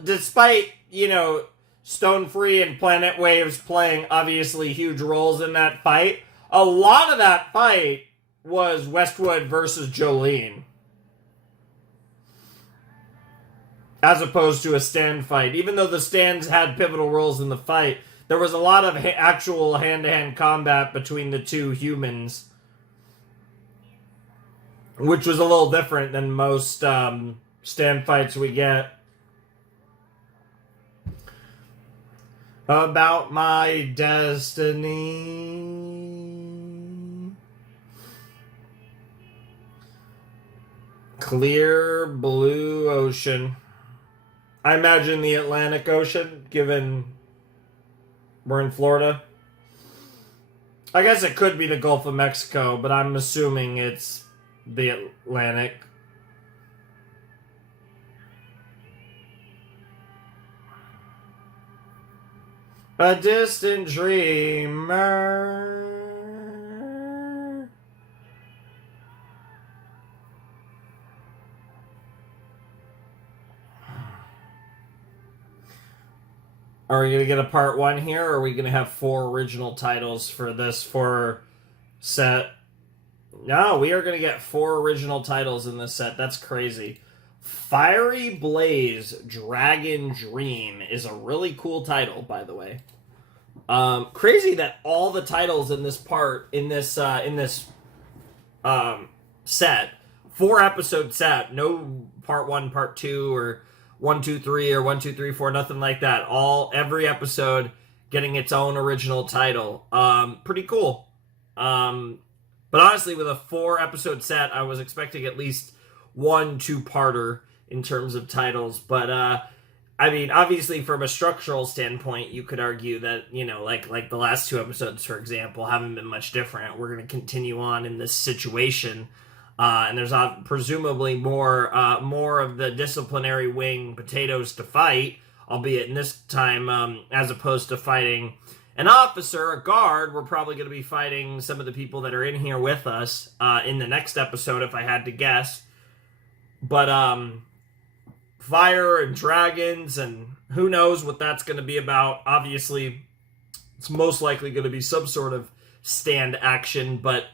despite, Stone Free and Planet Waves playing obviously huge roles in that fight, a lot of that fight was Westwood versus Jolene. As opposed to a stand fight. Even though the stands had pivotal roles in the fight, there was a lot of actual hand-to-hand combat between the two humans. Which was a little different than most stand fights we get. About my destiny. Clear blue ocean. I imagine the Atlantic Ocean, given we're in Florida. I guess it could be the Gulf of Mexico, but I'm assuming it's the Atlantic. A distant dreamer. Are we going to get a part 1 here, or are we going to have 4 original titles for this 4 set? No, we are going to get 4 original titles in this set. That's crazy. Fiery Blaze Dragon Dream is a really cool title, by the way. Crazy that all the titles in this set, 4 episode set, no part 1, part 2, or 1, 2, 3, or 1, 2, 3, 4, nothing like that. Every episode getting its own original title. Pretty cool. But honestly, with a 4 episode set, I was expecting at least 1 2-parter in terms of titles. But I mean, obviously, from a structural standpoint, you could argue that, like the last two episodes, for example, haven't been much different. We're going to continue on in this situation, and there's presumably more of the disciplinary wing potatoes to fight, albeit in this time, as opposed to fighting an officer, a guard, we're probably going to be fighting some of the people that are in here with us in the next episode, if I had to guess. But, fire and dragons, and who knows what that's going to be about. Obviously, it's most likely going to be some sort of stand action, but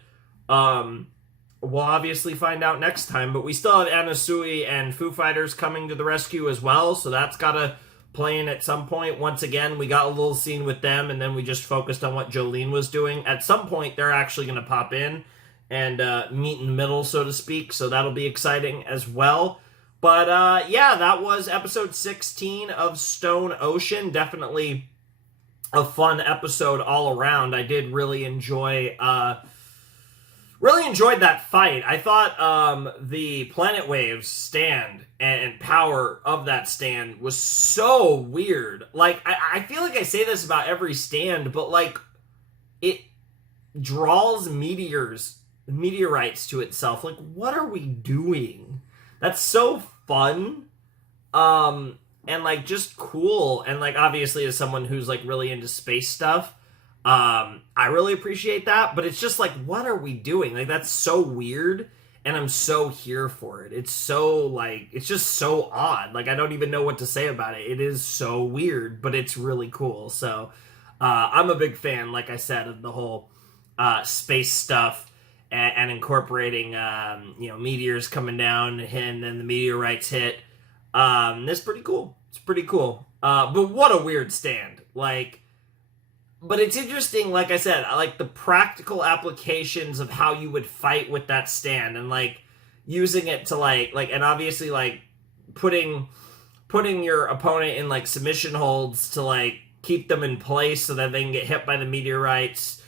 we'll obviously find out next time. But we still have Anasui and Foo Fighters coming to the rescue as well, so that's got to play in at some point. Once again, we got a little scene with them, and then we just focused on what Jolene was doing. At some point, they're actually going to pop in and meet in the middle, so to speak, so that'll be exciting as well. But, yeah, that was episode 16 of Stone Ocean. Definitely a fun episode all around. I did really enjoy that fight. I thought the Planet Waves stand and power of that stand was so weird. Like, I feel like I say this about every stand, but, like, it draws meteorites to itself. Like, what are we doing? That's so fun, and like just cool, and like obviously as someone who's like really into space stuff, I really appreciate that. But it's just like, what are we doing? Like, that's so weird, and I'm so here for it. It's so like, it's just so odd. Like, I don't even know what to say about it. It is so weird, but it's really cool. So I'm a big fan, like I said, of the whole space stuff. And incorporating, meteors coming down, and then the meteorites hit. It's pretty cool. It's pretty cool. But what a weird stand. Like, but it's interesting, like I said, I like the practical applications of how you would fight with that stand, and, like, using it to, like, and obviously, like, putting your opponent in, like, submission holds to, like, keep them in place so that they can get hit by the meteorites.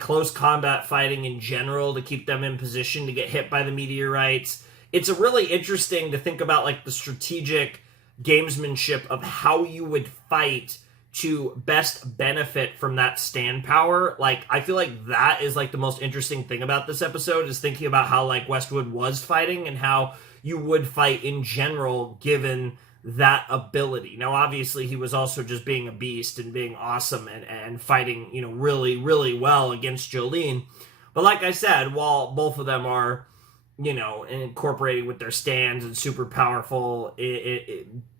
Close combat fighting in general to keep them in position to get hit by the meteorites. It's a really interesting to think about, like, the strategic gamesmanship of how you would fight to best benefit from that stand power. Like, I feel like that is, like, the most interesting thing about this episode, is thinking about how, like, Westwood was fighting and how you would fight in general given that ability. Now, obviously, he was also just being a beast and being awesome and fighting, really, really well against Jolene. But like I said, while both of them are, incorporated with their stands and super powerful,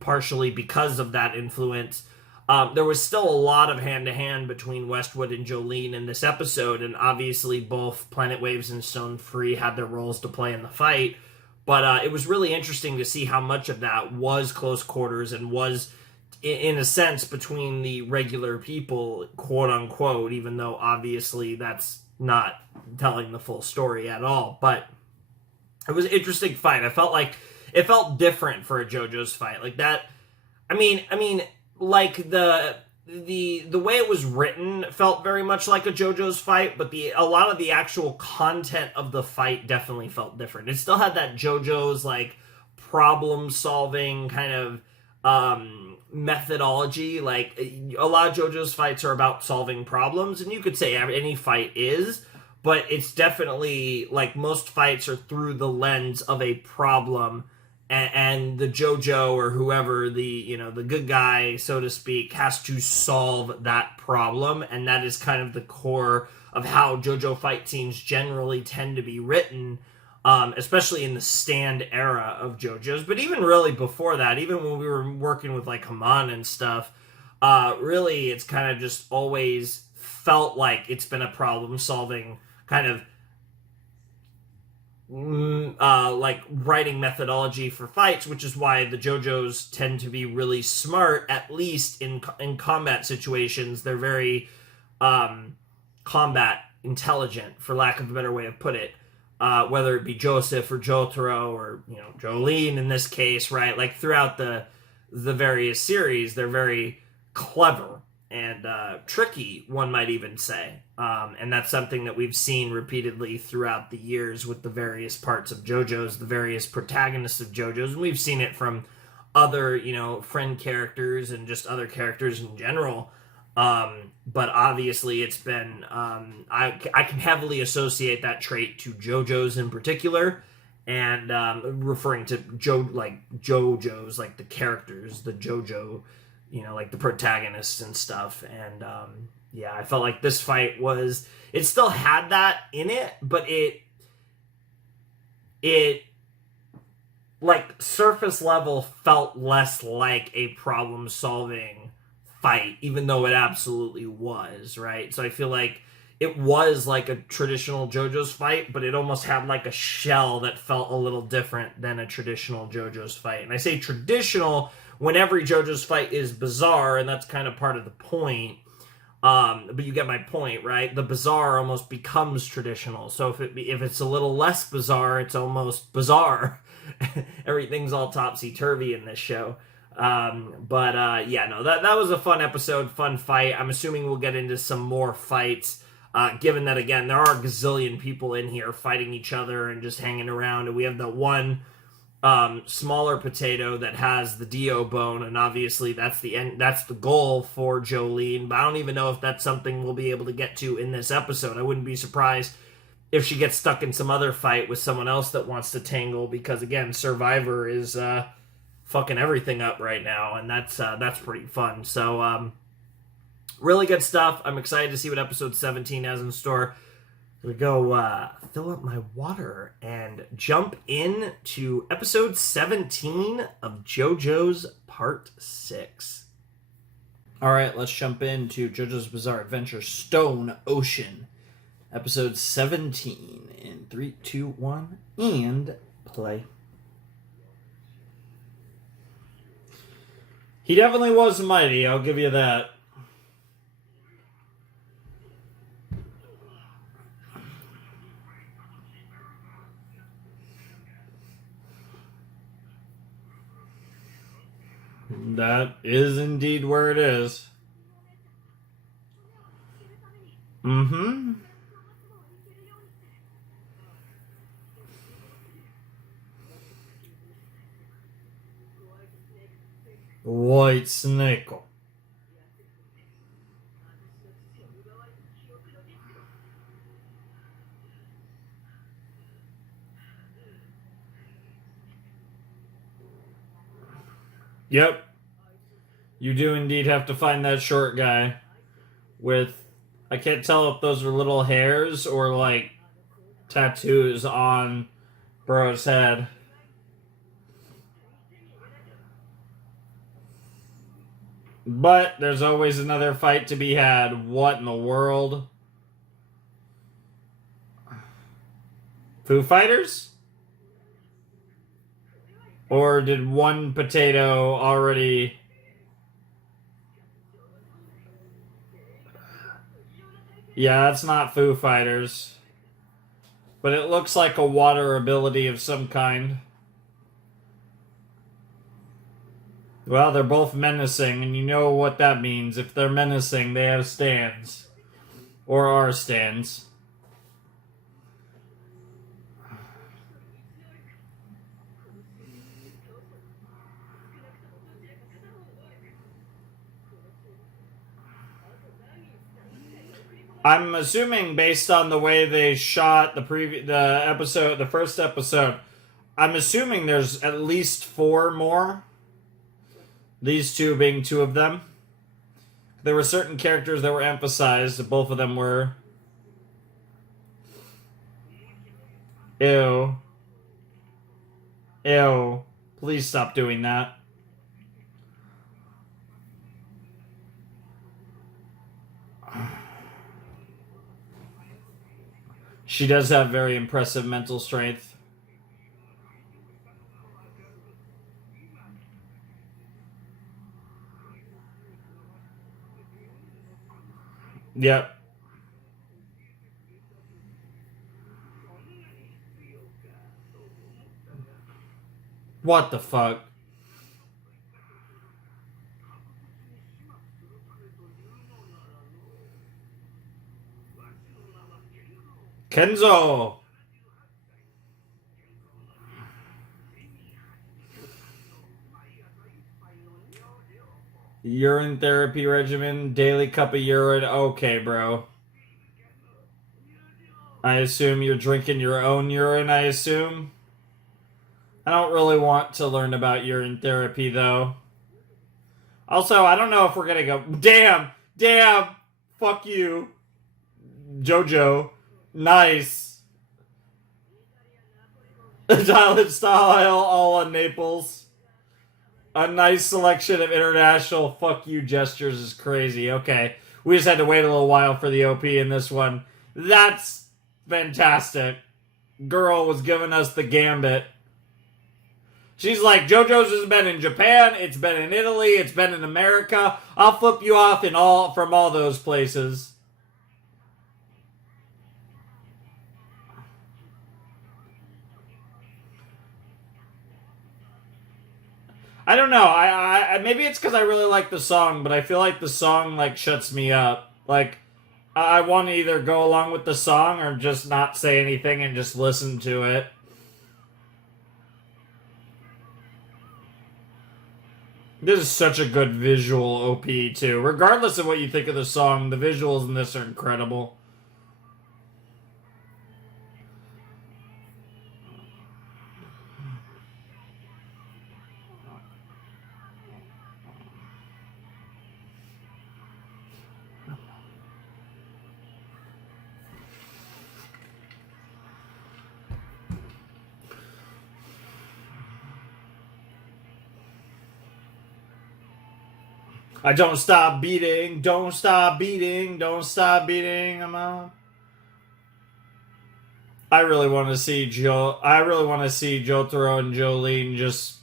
partially because of that influence, there was still a lot of hand-to-hand between Westwood and Jolene in this episode, and obviously both Planet Waves and Stone Free had their roles to play in the fight. But it was really interesting to see how much of that was close quarters and was, in a sense, between the regular people, quote-unquote, even though obviously that's not telling the full story at all. But it was an interesting fight. I felt like it felt different for a JoJo's fight. Like that, I mean, like the way it was written felt very much like a JoJo's fight, but a lot of the actual content of the fight definitely felt different. It still had that JoJo's, like, problem solving kind of methodology. Like, a lot of JoJo's fights are about solving problems, and you could say any fight is, but it's definitely, like, most fights are through the lens of a problem. And the JoJo or whoever, the good guy, so to speak, has to solve that problem. And that is kind of the core of how JoJo fight scenes generally tend to be written, especially in the stand era of JoJo's. But even really before that, even when we were working with, like, Haman and stuff, really it's kind of just always felt like it's been a problem-solving kind of like writing methodology for fights, which is why the JoJo's tend to be really smart, at least in combat situations. They're very combat intelligent, for lack of a better way of put it. Whether it be Joseph or Jotaro or Jolene in this case, right? Like throughout the various series, they're very clever and tricky, one might even say. And that's something that we've seen repeatedly throughout the years with the various parts of JoJo's, the various protagonists of JoJo's. And we've seen it from other, friend characters and just other characters in general. But obviously it's been, I can heavily associate that trait to JoJo's in particular, and referring to JoJo's, like the characters, the JoJo, like the protagonists and stuff. And yeah, I felt like this fight it still had that in it, but it like surface level felt less like a problem solving fight, even though it absolutely was, right? So I feel like it was like a traditional JoJo's fight, but it almost had like a shell that felt a little different than a traditional JoJo's fight. And I say traditional when every JoJo's fight is bizarre, and that's kind of part of the point. But you get my point, right? The bizarre almost becomes traditional. So if it's a little less bizarre, it's almost bizarre. Everything's all topsy-turvy in this show. Yeah, no, that was a fun episode, fun fight. I'm assuming we'll get into some more fights, given that, again, there are a gazillion people in here fighting each other and just hanging around, and we have the one smaller potato that has the Dio bone, and obviously that's the goal for Jolene, but I don't even know if that's something we'll be able to get to in this episode. I wouldn't be surprised if she gets stuck in some other fight with someone else that wants to tangle, because again, Survivor is fucking everything up right now, and that's pretty fun. So really good stuff. I'm excited to see what episode 17 has in store. I'm gonna go fill up my water and jump into episode 17 of JoJo's Part 6. Alright, let's jump into JoJo's Bizarre Adventure Stone Ocean, episode 17 in 3, 2, 1, and play. He definitely was mighty, I'll give you that. That is indeed where it is. Mm-hmm. White snake. Yep. You do indeed have to find that short guy with, I can't tell if those are little hairs or like tattoos on Bro's head. But there's always another fight to be had. What in the world? Foo Fighters? Or did one potato already... Yeah, that's not Foo Fighters. But it looks like a water ability of some kind. Well, they're both menacing, and you know what that means. If they're menacing, they have stands. Or are stands. I'm assuming, based on the way they shot the first episode, I'm assuming there's at least 4 more. These two being 2 of them. There were certain characters that were emphasized. Both of them were. Ew. Ew. Please stop doing that. She does have very impressive mental strength. Yep. What the fuck? Kenzo! Urine therapy regimen, daily cup of urine. Okay, bro. I assume you're drinking your own urine, I assume. I don't really want to learn about urine therapy, though. Also, I don't know if we're gonna go. Damn! Damn! Fuck you. JoJo. Nice. Italian style, all on Naples. A nice selection of international fuck you gestures is crazy. Okay. We just had to wait a little while for the OP in this one. That's fantastic. Girl was giving us the gambit. She's like, JoJo's has been in Japan, it's been in Italy, it's been in America. I'll flip you off from all those places. I don't know. I maybe it's because I really like the song, but I feel like the song like shuts me up. Like I want to either go along with the song or just not say anything and just listen to it. This is such a good visual OP too. Regardless of what you think of the song, the visuals in this are incredible. I don't stop beating, don't stop beating, don't stop beating. I'm out. I really want to see Jotaro and Jolene just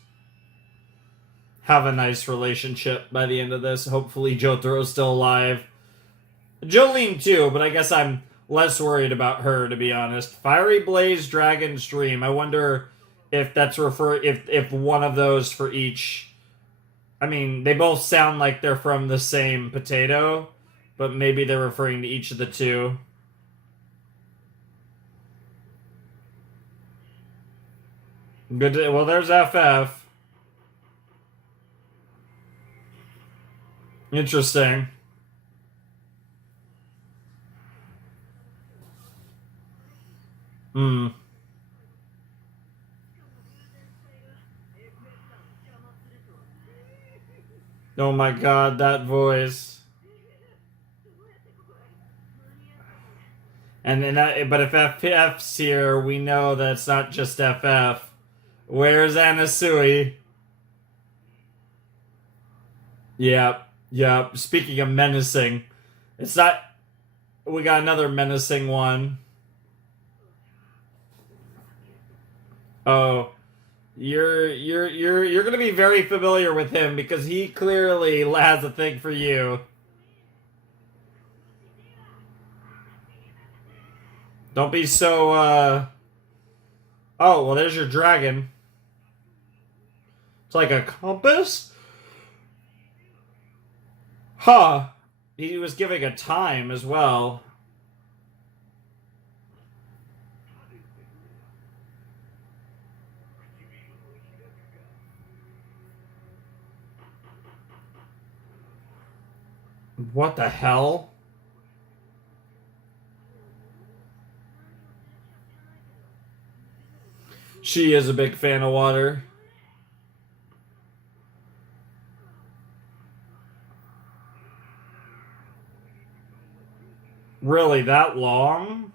have a nice relationship by the end of this. Hopefully Jotaro's still alive. Jolene too, but I guess I'm less worried about her, to be honest. Fiery Blaze, Dragon Stream. I wonder if that's if one of those for each. I mean, they both sound like they're from the same potato, but maybe they're referring to each of the two. Good. Well, there's FF. Interesting. Hmm. Oh my god, that voice. And then but if FF's here, we know that it's not just FF. Where's Anasui? Yep, yep. Speaking of menacing, it's not. We got another menacing one. Oh, you're gonna be very familiar with him because he clearly has a thing for you. Don't be so. Oh well, there's your dragon. It's like a compass. Huh. He was giving a time as well. What the hell? She is a big fan of water. Really, that long?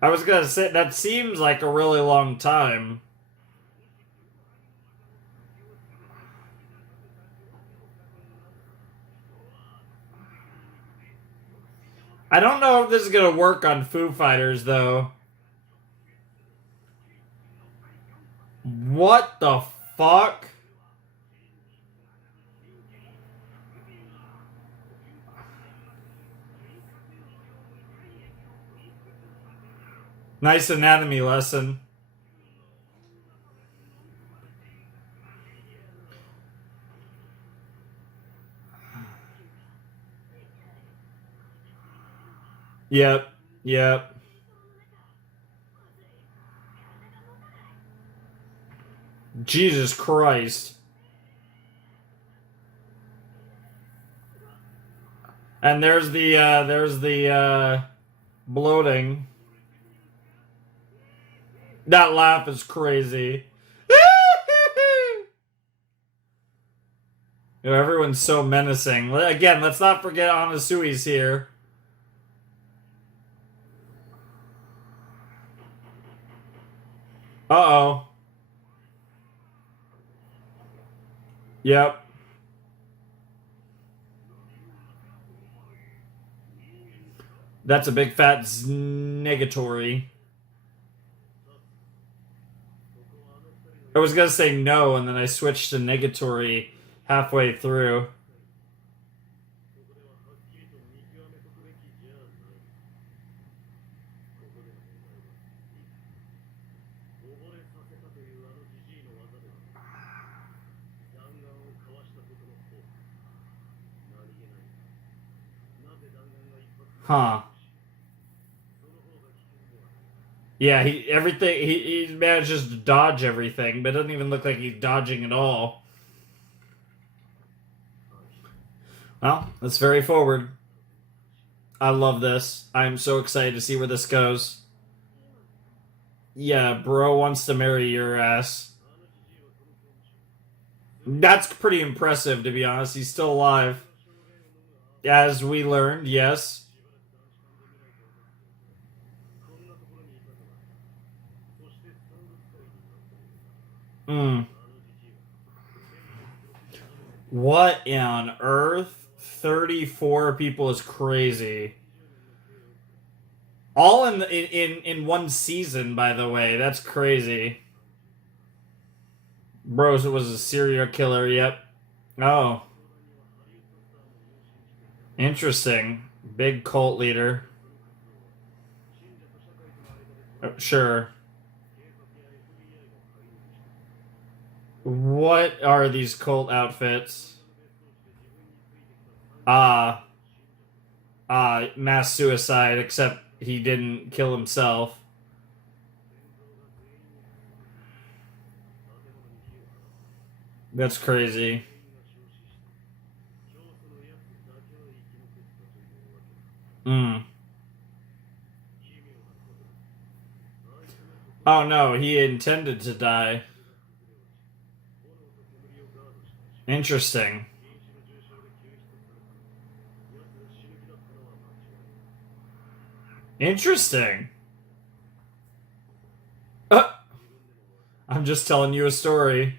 I was gonna say, that seems like a really long time. I don't know if this is gonna work on Foo Fighters, though. What the fuck? Nice anatomy lesson. Yep, yep. Jesus Christ. And there's the bloating. That laugh is crazy. You know, everyone's so menacing. Again, let's not forget Anasui's here. Uh-oh. Yep. That's a big fat negatory. I was gonna say no, and then I switched to negatory halfway through. Huh. Yeah, he manages to dodge everything, but it doesn't even look like he's dodging at all. Well, that's very forward. I love this. I'm so excited to see where this goes. Yeah, bro wants to marry your ass. That's pretty impressive, to be honest. He's still alive. As we learned, yes. Hmm. What on earth? 34 people is crazy. All in one season, by the way. That's crazy. Bros, it was a serial killer, yep. Oh. Interesting. Big cult leader. Sure. What are these cult outfits? Mass suicide, except he didn't kill himself. That's crazy. Hmm. Oh no, he intended to die. Interesting. Interesting. Uh, I'm just telling you a story.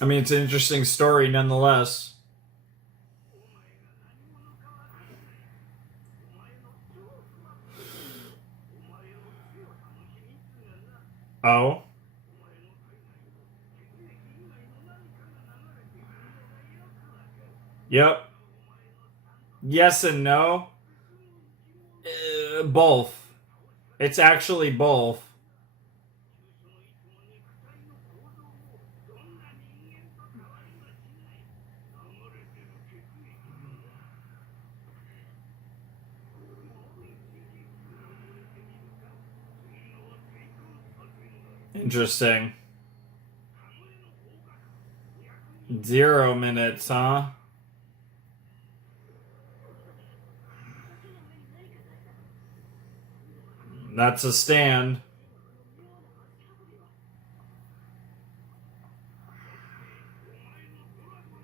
I mean, it's an interesting story nonetheless. Oh? Yep. Yes and no. Both. It's actually both. Interesting. 0 minutes, huh? That's a stand.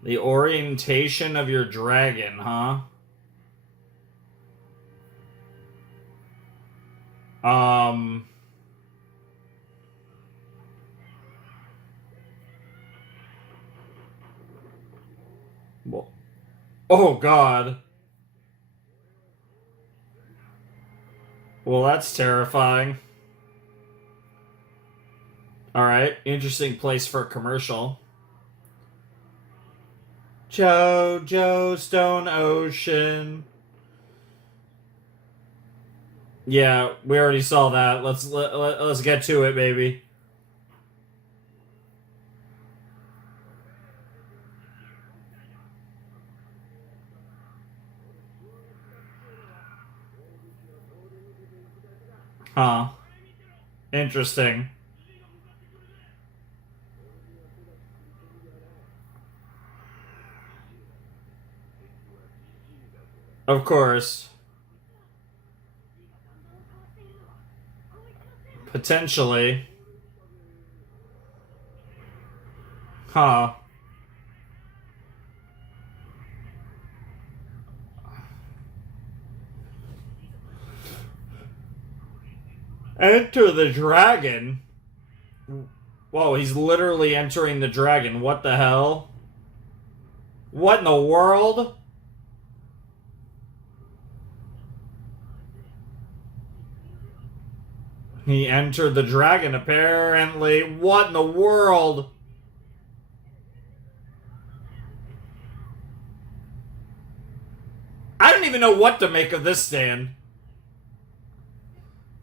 The orientation of your dragon, huh? Um. Oh, God. Well, that's terrifying. Alright, interesting place for a commercial. JoJo's Stone Ocean. Yeah, we already saw that. Let's get to it, baby. Huh. Interesting. Of course. Potentially. Huh. Enter the dragon? Whoa, he's literally entering the dragon. What the hell? What in the world? He entered the dragon, apparently. What in the world? I don't even know what to make of this stand.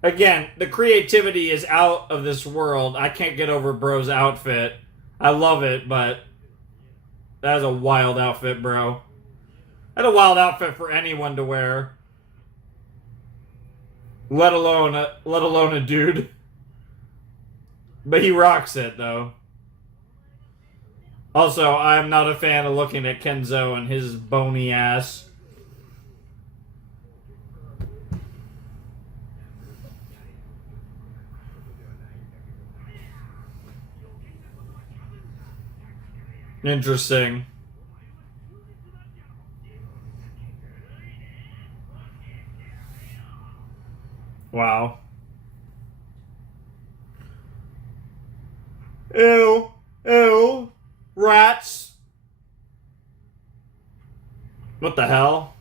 Again, the creativity is out of this world. I can't get over bro's outfit. I love it, but that is a wild outfit, bro. That's a wild outfit for anyone to wear. Let alone a dude. But he rocks it, though. Also, I'm not a fan of looking at Kenzo and his bony ass. Interesting. Wow. Ew. Ew. Rats. What the hell?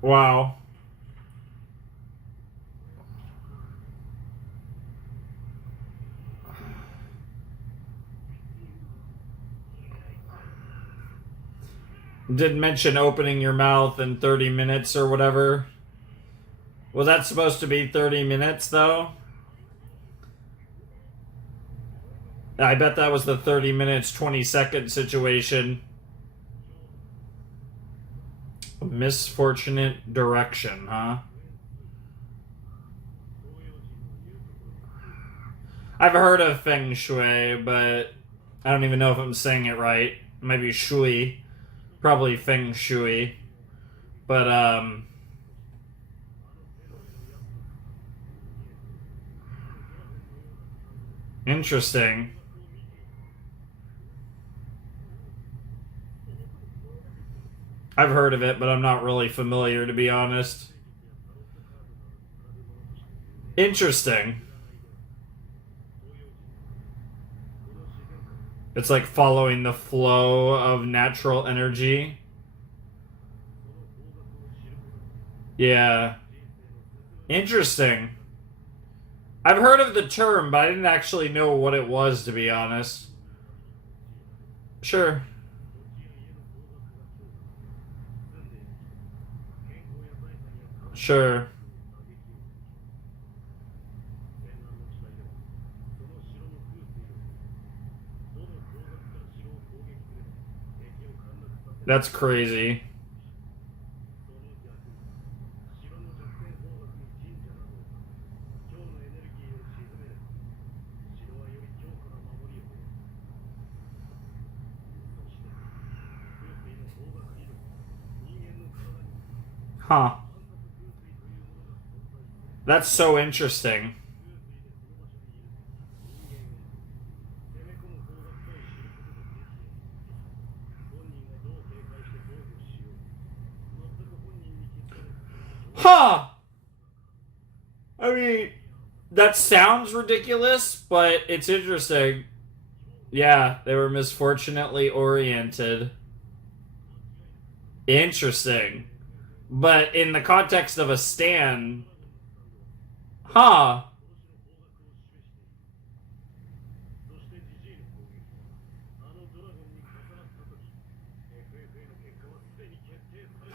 Wow. Didn't mention opening your mouth in 30 minutes or whatever. Was that supposed to be 30 minutes, though? I bet that was the 30 minutes, 20-second situation. Misfortunate direction, huh? I've heard of Feng Shui, but I don't even know if I'm saying it right. It might be Shui. Probably Feng Shui. But, interesting. I've heard of it, but I'm not really familiar, to be honest. Interesting. It's like following the flow of natural energy. Yeah. Interesting. I've heard of the term, but I didn't actually know what it was, to be honest. Sure. Sure. That's crazy. Huh. That's so interesting. Huh! I mean, that sounds ridiculous, but it's interesting. Yeah, they were misfortunately oriented. Interesting. But in the context of a stand, huh?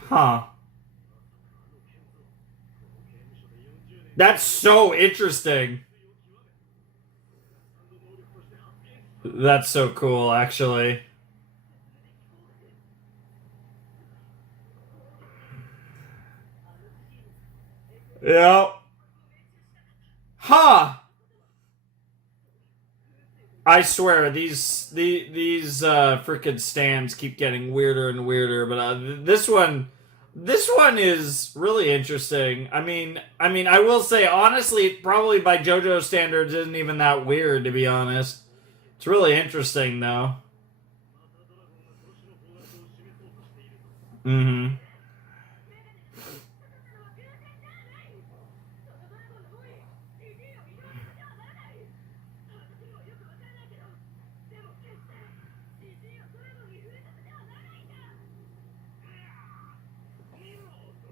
Huh. That's so interesting. That's so cool, actually. Yeah. Huh. I swear these freaking stands keep getting weirder and weirder, but this one is really interesting. I mean, I will say honestly, probably by JoJo's standards, isn't even that weird to be honest. It's really interesting though. Mm-hmm.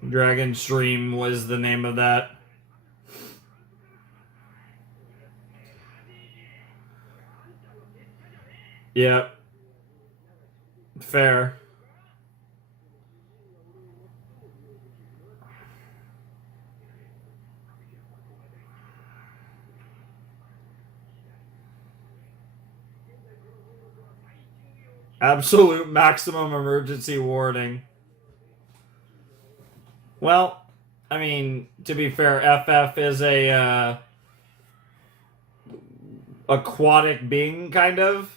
Dragon Stream was the name of that. Yep. Fair. Absolute maximum emergency warning. Well, I mean, to be fair, FF is a aquatic being, kind of.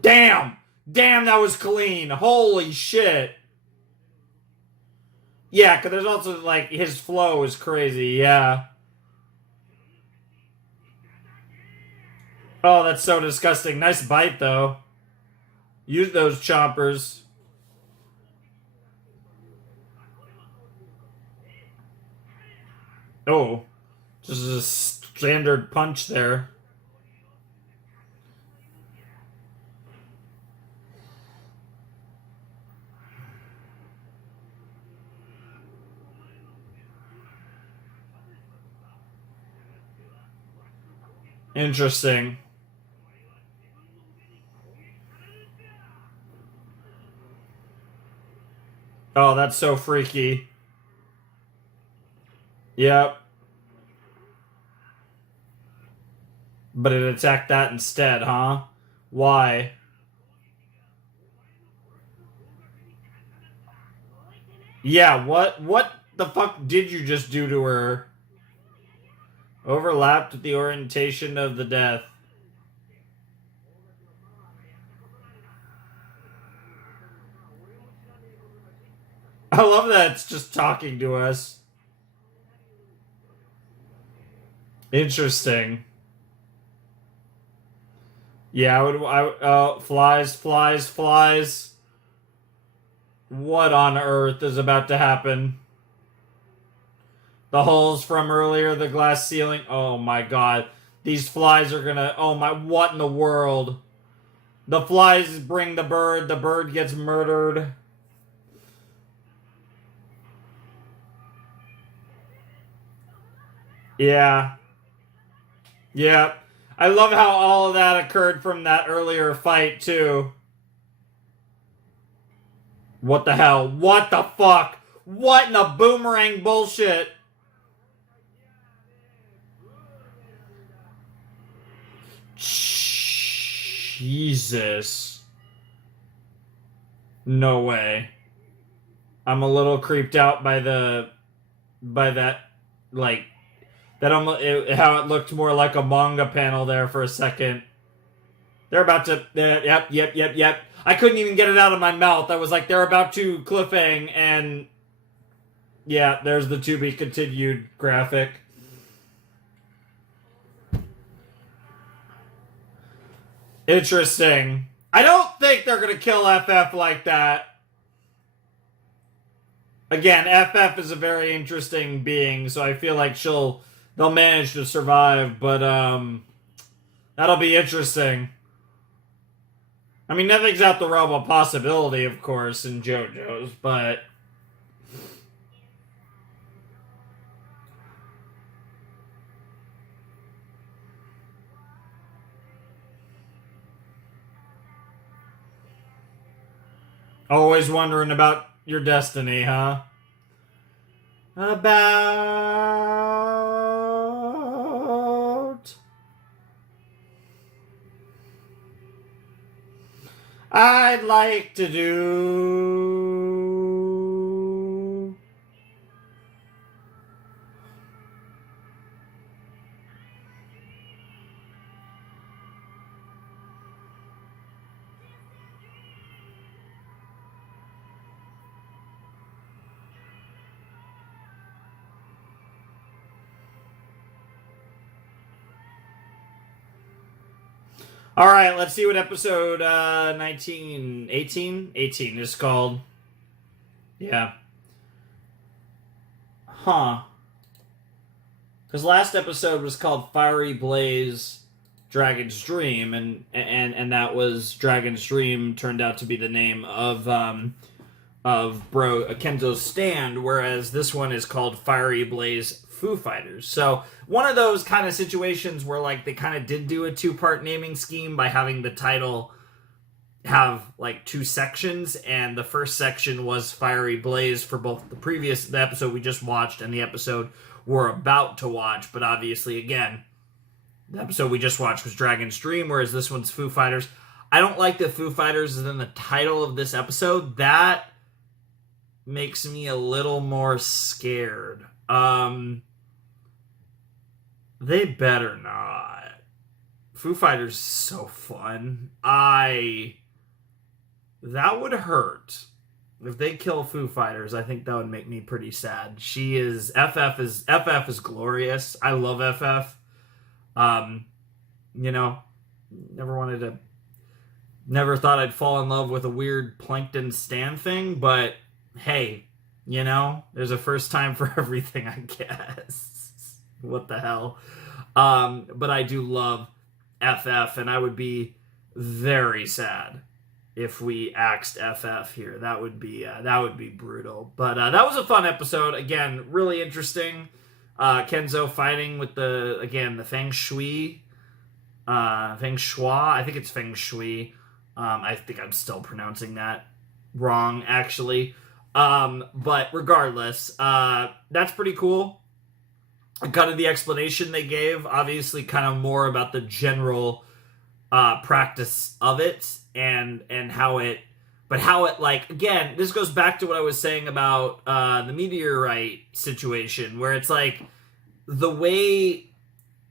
Damn! Damn, that was clean. Holy shit. Yeah, because there's also, like, his flow is crazy, yeah. Oh, that's so disgusting. Nice bite, though. Use those choppers. Oh. Just a standard punch there. Interesting. Oh, that's so freaky. Yep. But it attacked that instead, huh? Why? Yeah, what the fuck did you just do to her? Overlapped with the orientation of the death. I love that it's just talking to us. Interesting. Yeah, flies, flies, flies. What on earth is about to happen? The holes from earlier, the glass ceiling. Oh my god. These flies are gonna... Oh my... What in the world? The flies bring the bird gets murdered. Yeah. Yeah. I love how all of that occurred from that earlier fight, too. What the hell? What the fuck? What in the boomerang bullshit? Jesus. No way. I'm a little creeped out by that, like, that almost, how it looked more like a manga panel there for a second. They're about to, yep. I couldn't even get it out of my mouth. I was like, they're about to cliffhang, and yeah, there's the to be continued graphic. Interesting. I don't think they're gonna kill FF like that. Again, FF is a very interesting being, so I feel like they'll manage to survive, but that'll be interesting. I mean, nothing's out the realm of possibility, of course, in JoJo's, but always wondering about your destiny, huh? About... I'd like to do... All right, let's see what episode 18 is called. Yeah. Huh. Because last episode was called Fiery Blaze Dragon's Dream, and that was Dragon's Dream turned out to be the name of Kenzo's stand, whereas this one is called Fiery Blaze Foo Fighters. So one of those kind of situations where like they kind of did do a two-part naming scheme by having the title have like two sections, and the first section was Fiery Blaze for both the episode we just watched and the episode we're about to watch. But obviously, again, the episode we just watched was Dragon's Dream, whereas this one's Foo Fighters. I don't like that Foo Fighters is in the title of this episode. That makes me a little more scared. They better not. Foo Fighters is so fun. That would hurt. If they kill Foo Fighters, I think that would make me pretty sad. FF is glorious. I love FF. Never thought I'd fall in love with a weird Plankton Stan thing, but hey, there's a first time for everything, I guess. What the hell? But I do love FF, and I would be very sad if we axed FF here. That would be brutal. But that was a fun episode. Again, really interesting. Kenzo fighting with the Feng Shui. Feng Shua. I think it's Feng Shui. I think I'm still pronouncing that wrong, actually. But regardless, that's pretty cool. Kind of the explanation they gave, obviously kind of more about the general practice of it and how it like, again, this goes back to what I was saying about the meteorite situation, where it's like the way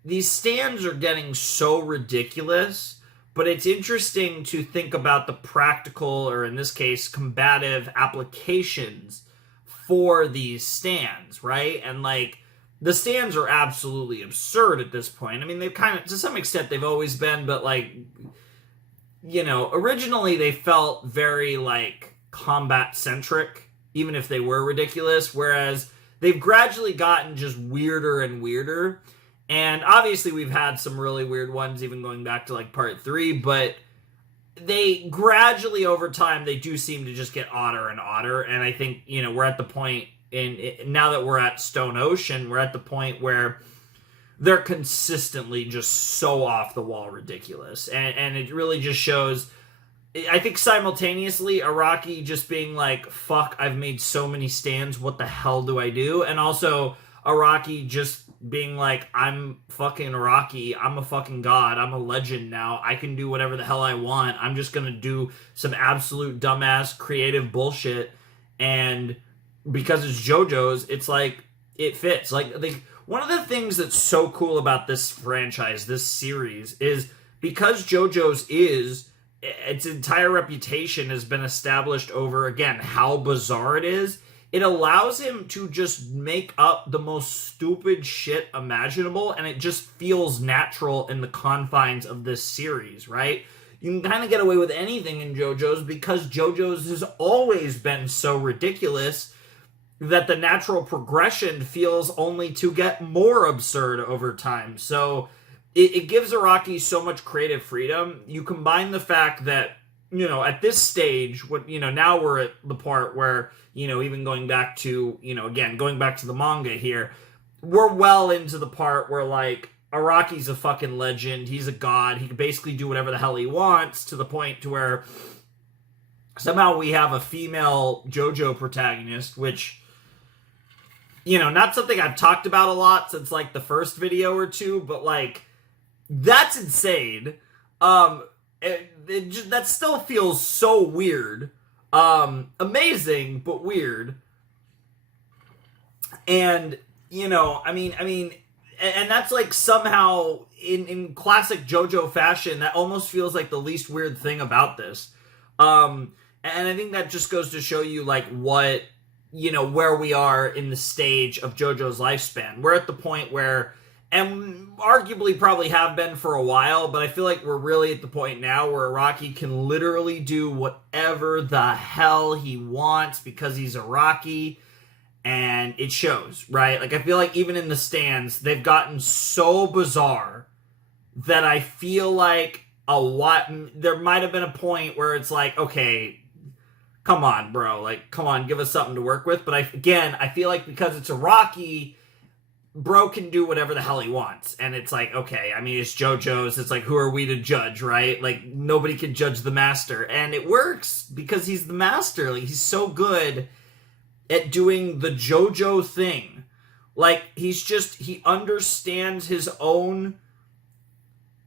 these stands are getting so ridiculous, but it's interesting to think about the practical, or in this case, combative applications for these stands, right? And like, the stands are absolutely absurd at this point. I mean, they've kind of, to some extent, they've always been, but like, originally they felt very like combat-centric, even if they were ridiculous, whereas they've gradually gotten just weirder and weirder. And obviously we've had some really weird ones, even going back to like part 3, but they gradually over time, they do seem to just get odder and odder. And I think, we're at the point now that we're at Stone Ocean, we're at the point where they're consistently just so off the wall ridiculous. And it really just shows, I think simultaneously, Araki just being like, fuck, I've made so many stands, what the hell do I do? And also Araki just being like, I'm fucking Araki, I'm a fucking god, I'm a legend now, I can do whatever the hell I want, I'm just gonna do some absolute dumbass creative bullshit, and because it's JoJo's, it's like, it fits. Like, one of the things that's so cool about this franchise, this series, is because JoJo's its entire reputation has been established over, again, how bizarre it is. It allows him to just make up the most stupid shit imaginable, and it just feels natural in the confines of this series, right? You can kind of get away with anything in JoJo's because JoJo's has always been so ridiculous that the natural progression feels only to get more absurd over time. So it gives Araki so much creative freedom. You combine the fact that, at this stage, now we're at the part where, even going back to, going back to the manga here, we're well into the part where, like, Araki's a fucking legend. He's a god. He can basically do whatever the hell he wants, to the point to where somehow we have a female JoJo protagonist, which, not something I've talked about a lot since, like, the first video or two, but, like, that's insane. That still feels so weird. Amazing, but weird. And, and that's, like, somehow, in classic JoJo fashion, that almost feels like the least weird thing about this. And I think that just goes to show you, like, what, where we are in the stage of JoJo's lifespan. We're at the point where and arguably probably have been for a while, but I feel like we're really at the point now where Araki can literally do whatever the hell he wants because he's Araki, and it shows, right? Like, I feel like even in the stands, they've gotten so bizarre that I feel like there might have been a point where it's like, okay, come on, bro, like, come on, give us something to work with. But I feel like because it's Araki, bro can do whatever the hell he wants. And it's like, okay, I mean, it's JoJo's. It's like, who are we to judge, right? Like, nobody can judge the master. And it works because he's the master. Like, he's so good at doing the JoJo thing. Like, he understands his own,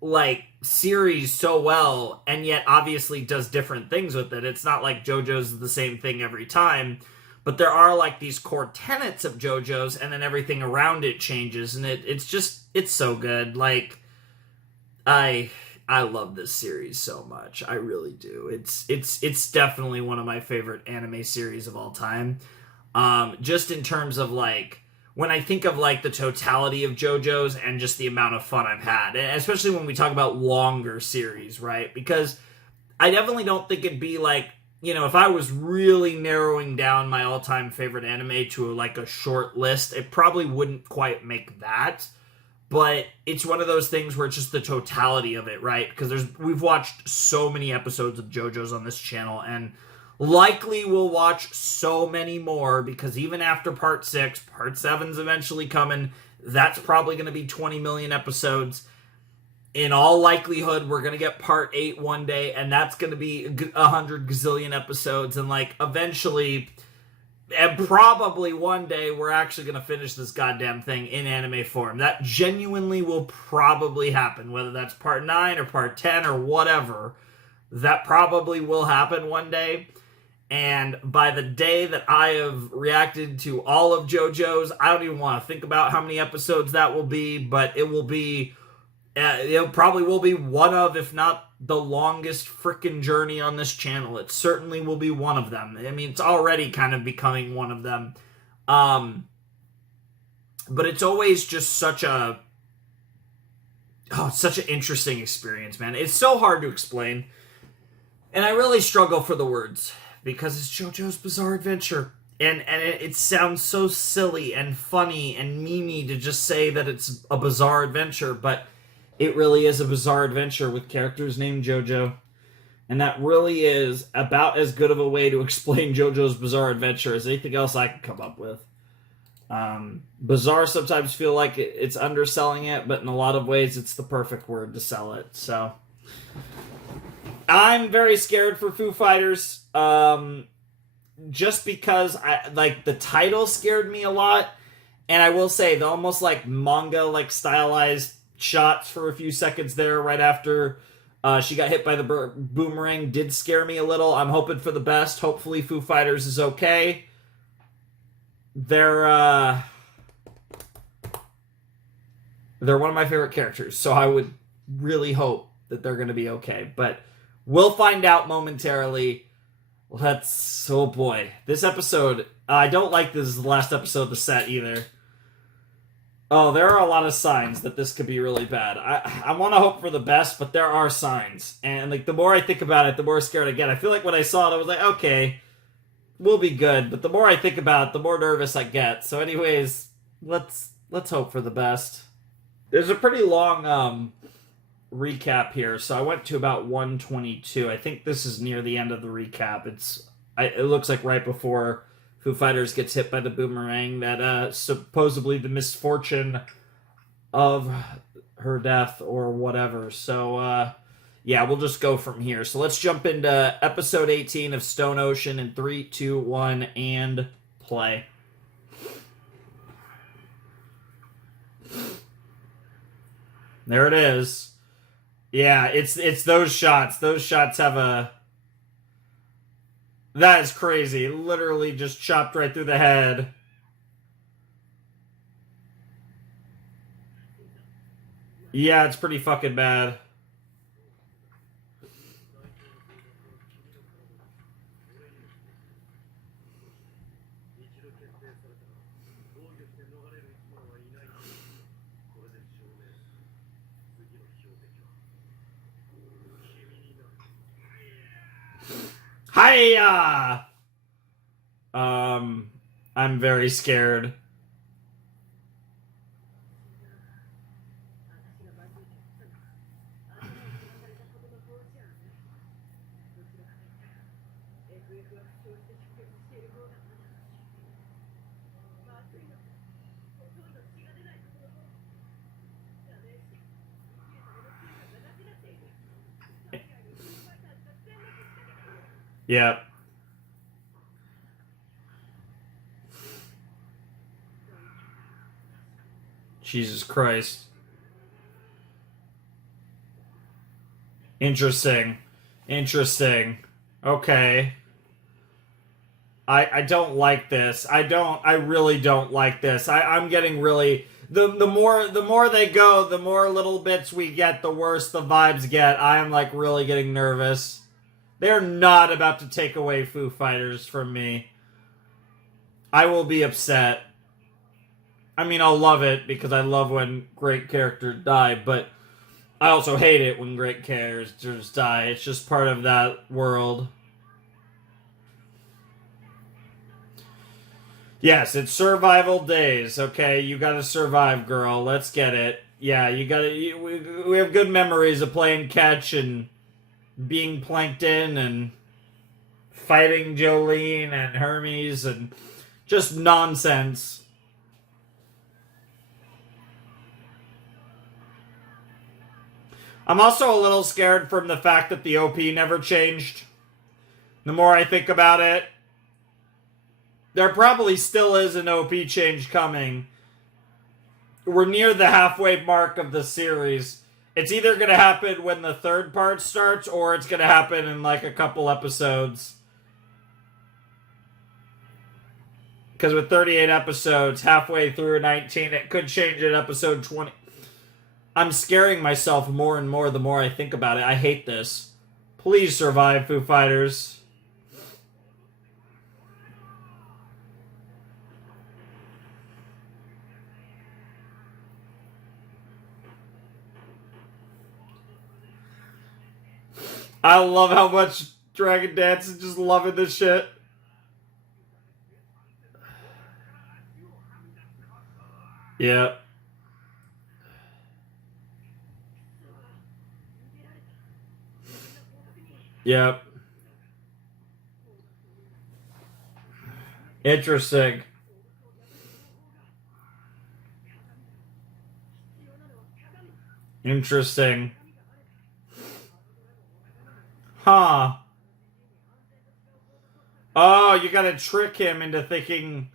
like, series so well, and yet obviously does different things with it. It's not like JoJo's is the same thing every time. But there are, like, these core tenets of JoJo's, and then everything around it changes, and it's so good. Like, I love this series so much. I really do. It's definitely one of my favorite anime series of all time. Just in terms of, like, when I think of, like, the totality of JoJo's and just the amount of fun I've had, and especially when we talk about longer series, right? Because I definitely don't think it'd be, like, you know, if I was really narrowing down my all-time favorite anime to, like, a short list, it probably wouldn't quite make that. But it's one of those things where it's just the totality of it, right? Because we've watched so many episodes of JoJo's on this channel, and likely we'll watch so many more, because even after part 6, part 7's eventually coming. That's probably going to be 20 million episodes. In all likelihood, we're going to get part 8 one day, and that's going to be 100 gazillion episodes. And, like, eventually, and probably one day, we're actually going to finish this goddamn thing in anime form. That genuinely will probably happen, whether that's part 9 or part 10 or whatever. That probably will happen one day. And by the day that I have reacted to all of JoJo's, I don't even want to think about how many episodes that will be, but it will be... it probably will be one of, if not the longest frickin' journey on this channel. It certainly will be one of them. I mean, it's already kind of becoming one of them. But it's always just such an interesting experience, man. It's so hard to explain. And I really struggle for the words, because it's JoJo's Bizarre Adventure. And it sounds so silly and funny and memey to just say that it's a bizarre adventure, but it really is a bizarre adventure with characters named JoJo. And that really is about as good of a way to explain JoJo's Bizarre Adventure as anything else I can come up with. Bizarre sometimes feel like it's underselling it, but in a lot of ways it's the perfect word to sell it. So I'm very scared for Foo Fighters. Just because the title scared me a lot. And I will say, the almost like manga, like stylized shots for a few seconds there right after she got hit by the boomerang did scare me a little. I'm hoping for the best. Hopefully Foo Fighters is okay. They're one of my favorite characters, so I would really hope that they're going to be okay. But we'll find out momentarily. Oh boy. This episode, I don't like this is the last episode of the set either. Oh, there are a lot of signs that this could be really bad. I want to hope for the best, but there are signs. And, like, the more I think about it, the more scared I get. I feel like when I saw it, I was like, okay, we'll be good. But the more I think about it, the more nervous I get. So anyways, let's hope for the best. There's a pretty long recap here. So I went to about 122. I think this is near the end of the recap. It looks like right before Foo Fighters gets hit by the boomerang, that supposedly the misfortune of her death or whatever. So, yeah, we'll just go from here. So let's jump into episode 18 of Stone Ocean in 3, 2, 1, and play. There it is. Yeah, it's those shots. Those shots have a... That is crazy. Literally just chopped right through the head. Yeah, it's pretty fucking bad. Hiya! I'm very scared. Yep. Jesus Christ. Interesting. Interesting. Okay. I don't like this. I really don't like this. I'm getting really the more they go, the more little bits we get, the worse the vibes get. I am like really getting nervous. They're not about to take away Foo Fighters from me. I will be upset. I mean, I'll love it because I love when great characters die, but I also hate it when great characters die. It's just part of that world. Yes, it's survival days, okay? You gotta survive, girl. Let's get it. Yeah, you gotta... we have good memories of playing catch and being Plankton and fighting Jolene and Hermes and just nonsense. I'm also a little scared from the fact that the OP never changed. The more I think about it, there probably still is an OP change coming. We're near the halfway mark of the series. It's either going to happen when the third part starts, or it's going to happen in like a couple episodes. Because with 38 episodes, halfway through 19, it could change at episode 20. I'm scaring myself more and more the more I think about it. I hate this. Please survive, Foo Fighters. I love how much Dragon Dance is just loving this shit. Yeah. Yep. Interesting. Interesting. Huh. Oh, you gotta trick him into thinking...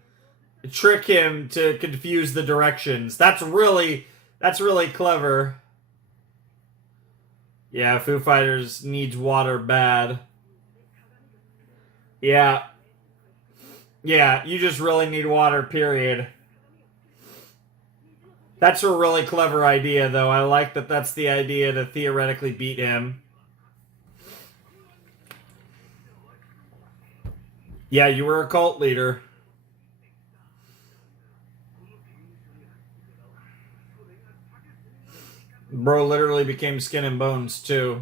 Trick him to confuse the directions. That's really clever. Yeah, Foo Fighters needs water bad. Yeah. Yeah, you just really need water, period. That's a really clever idea, though. I like that that's the idea to theoretically beat him. Yeah, you were a cult leader. Bro literally became skin and bones, too.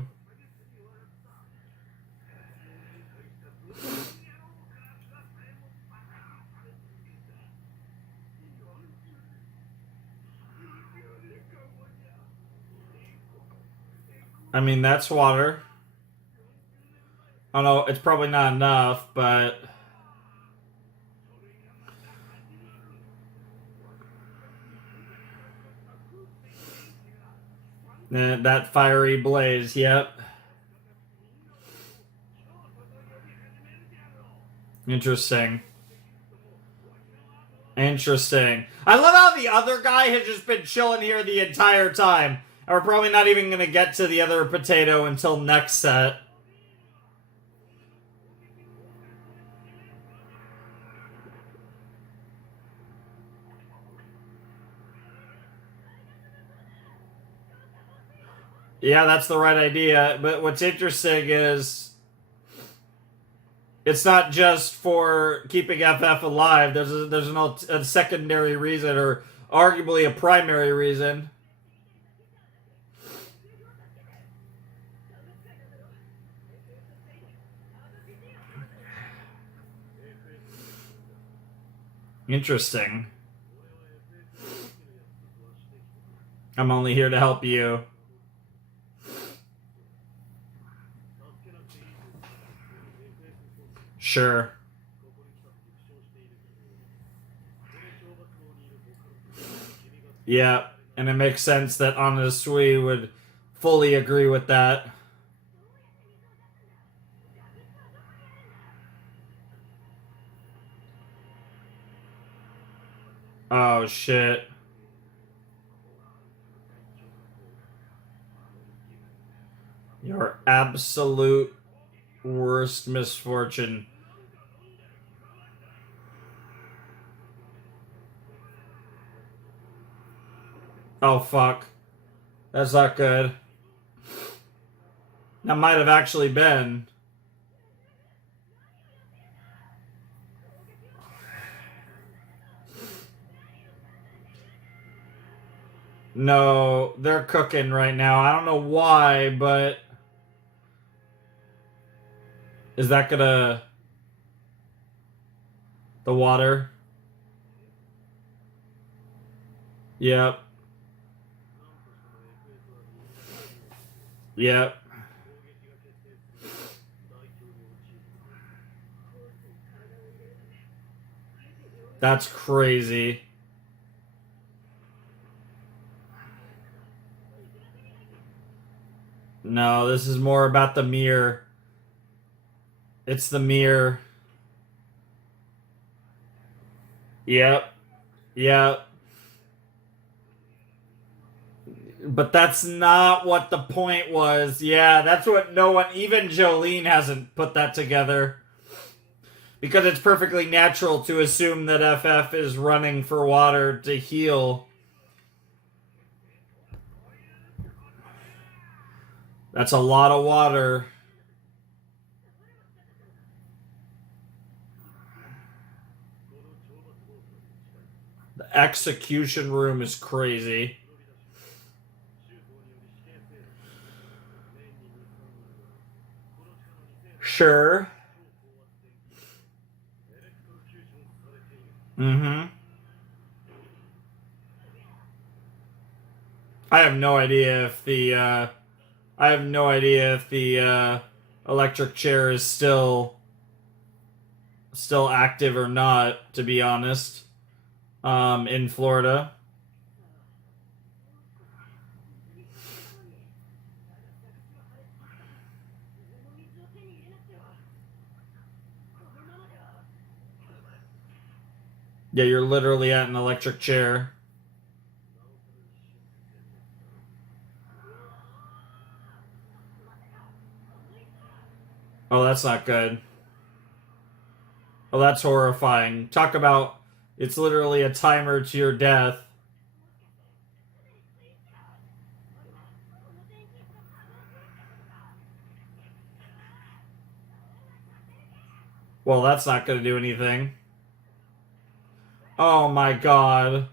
I mean, that's water. I don't know, it's probably not enough, but... that fiery blaze, yep. Interesting. Interesting. I love how the other guy has just been chilling here the entire time. And we're probably not even going to get to the other potato until next set. Yeah, that's the right idea. But what's interesting is it's not just for keeping FF alive. There's a secondary reason, or arguably a primary reason. Interesting. I'm only here to help you. Sure. Yeah, and it makes sense that Anasui would fully agree with that. Oh, shit. Your absolute worst misfortune. Oh, fuck. That's not good. That might have actually been. No, they're cooking right now. I don't know why, but... Is that gonna... The water? Yep. Yep. That's crazy. No, this is more about the mirror. It's the mirror. Yep. Yep. But that's not what the point was. Yeah, that's what no one, even Jolene hasn't put that together. Because it's perfectly natural to assume that FF is running for water to heal. That's a lot of water. The execution room is crazy. Sure. Mm-hmm. I have no idea if the electric chair is still active or not, to be honest. In Florida. Yeah, you're literally at an electric chair. Oh, that's not good. Oh, that's horrifying. Talk about it's literally a timer to your death. Well, that's not going to do anything. Oh my god.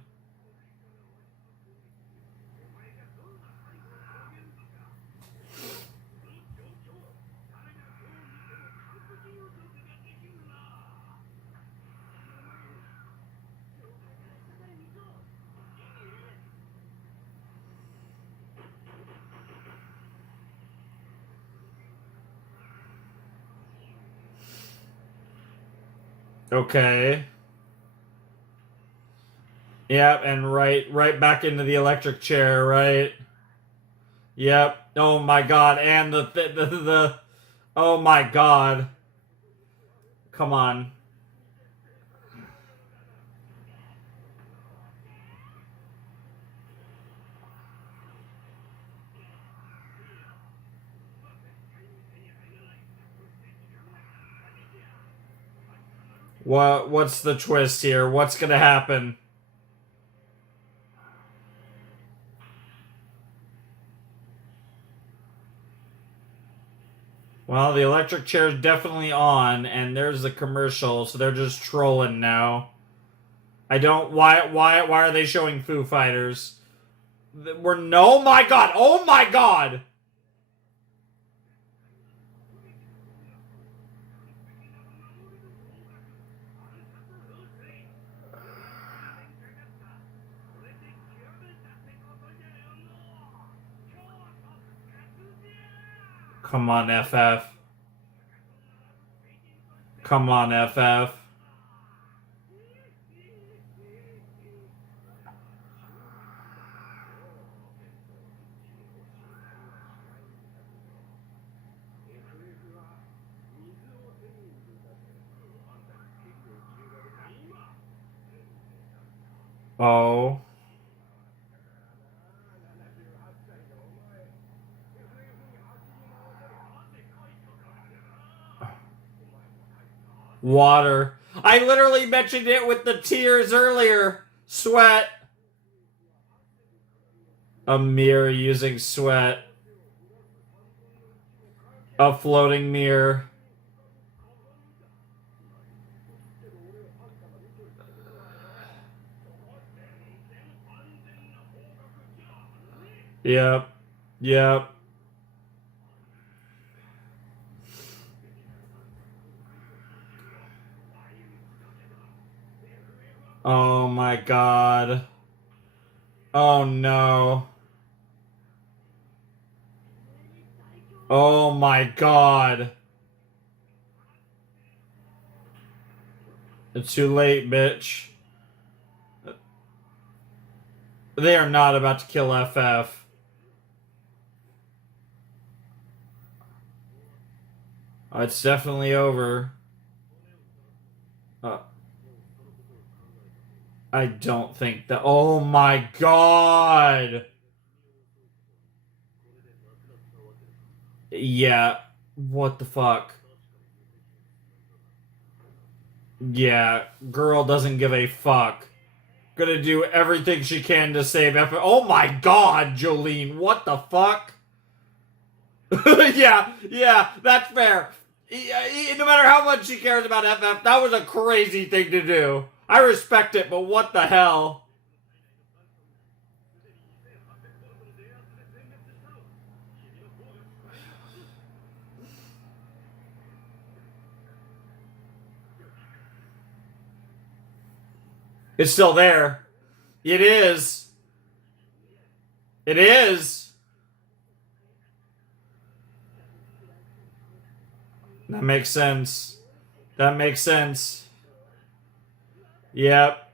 Okay. Yep, and right back into the electric chair, right? Yep. Oh my god, and the oh my god. Come on. What's the twist here? What's gonna happen? Well, the electric chair is definitely on, and there's the commercial, so they're just trolling now. I don't. Why are they showing Foo Fighters? We're no. Oh my god! Oh my god! Come on, FF. Come on, FF. Oh. Water. I literally mentioned it with the tears earlier. Sweat. A mirror using sweat. A floating mirror. Yep. Yep. Oh my god. Oh no. Oh my god. It's too late, bitch. They are not about to kill FF. It's definitely over. I don't think that. Oh my god! Yeah. What the fuck? Yeah. Girl doesn't give a fuck. Gonna do everything she can to save FF. Oh my god, Jolene. What the fuck? yeah, that's fair. No matter how much she cares about FF, that was a crazy thing to do. I respect it, but what the hell? It's still there. It is. It is. That makes sense. That makes sense. Yep.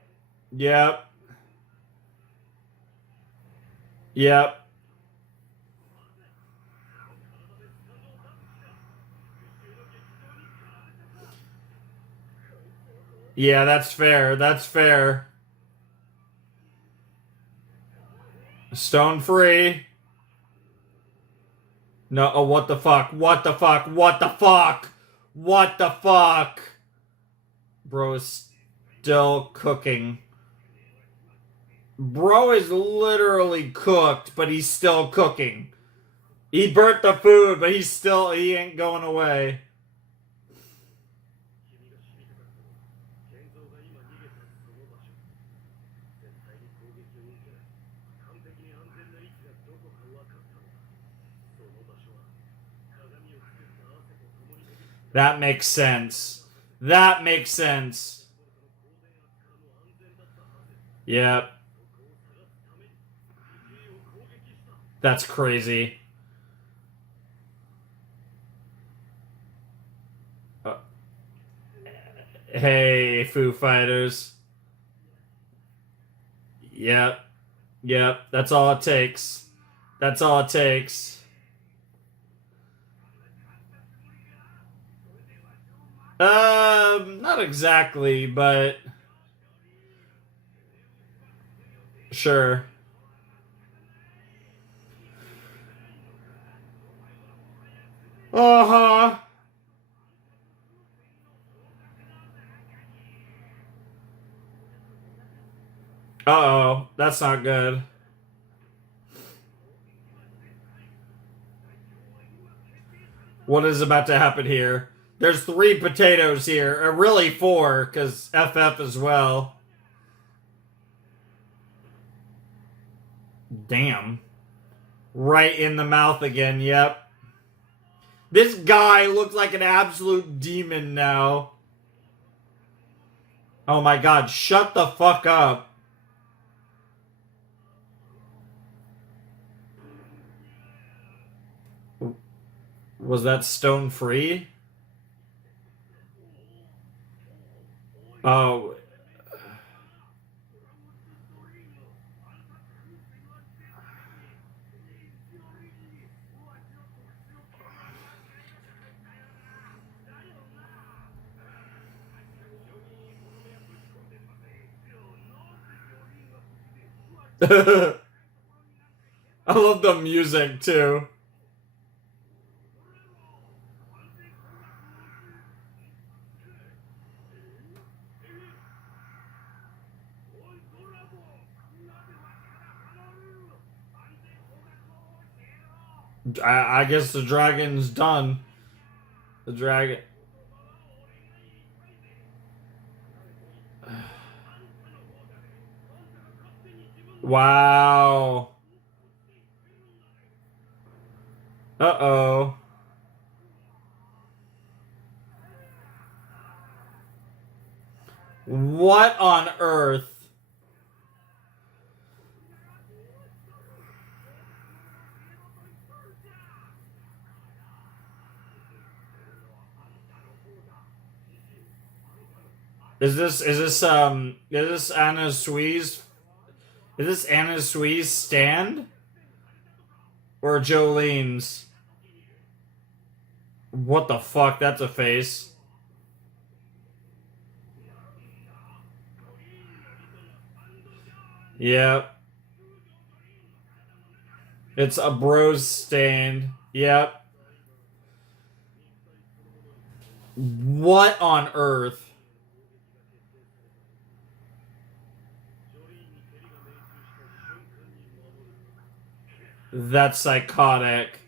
Yep. Yep. Yeah, that's fair. That's fair. Stone free. No, oh, what the fuck? What the fuck? What the fuck? What the fuck? Bro is still cooking. Bro is literally cooked, but he's still cooking. He burnt the food, but he ain't going away. That makes sense. That makes sense. Yep. That's crazy. Hey, Foo Fighters. Yep. Yep. That's all it takes. That's all it takes. Not exactly, but sure. Uh-huh. Uh-oh. That's not good. What is about to happen here? There's 3 potatoes here. Or really 4, because FF as well. Damn. Right in the mouth again, yep. This guy looks like an absolute demon now. Oh my god, shut the fuck up. Was that stone free? Oh. I love the music too. I guess the dragon's done. The dragon. Wow. Uh-oh. What on earth? Is this Anna Sui's? Is this Anna Sui's stand? Or Jolene's? What the fuck? That's a face. Yep. It's a bro's stand. Yep. What on earth? That's psychotic.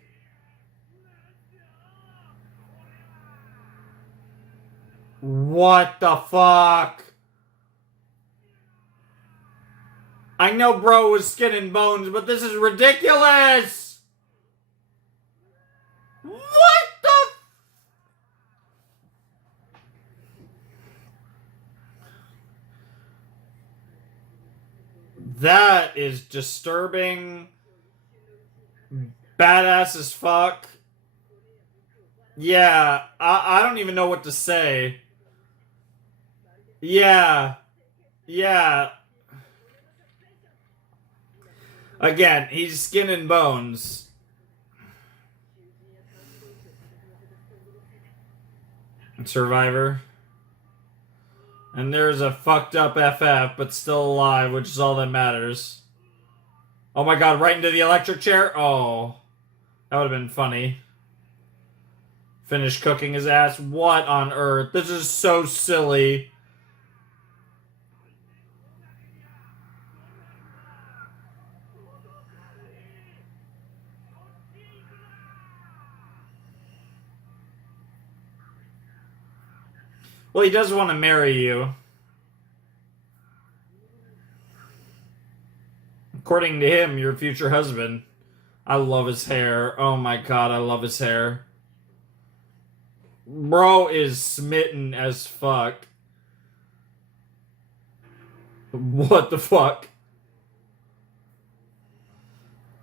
What the fuck? I know bro was skin and bones, but this is ridiculous! What the... That is disturbing. Badass as fuck. Yeah, I don't even know what to say. Yeah. Yeah. Again, he's skin and bones. Survivor. And there's a fucked up FF, but still alive, which is all that matters. Oh my god, right into the electric chair? Oh. That would have been funny. Finish cooking his ass. What on earth? This is so silly. Well, he does want to marry you. According to him, your future husband. I love his hair. Oh my god, I love his hair. Bro is smitten as fuck. What the fuck?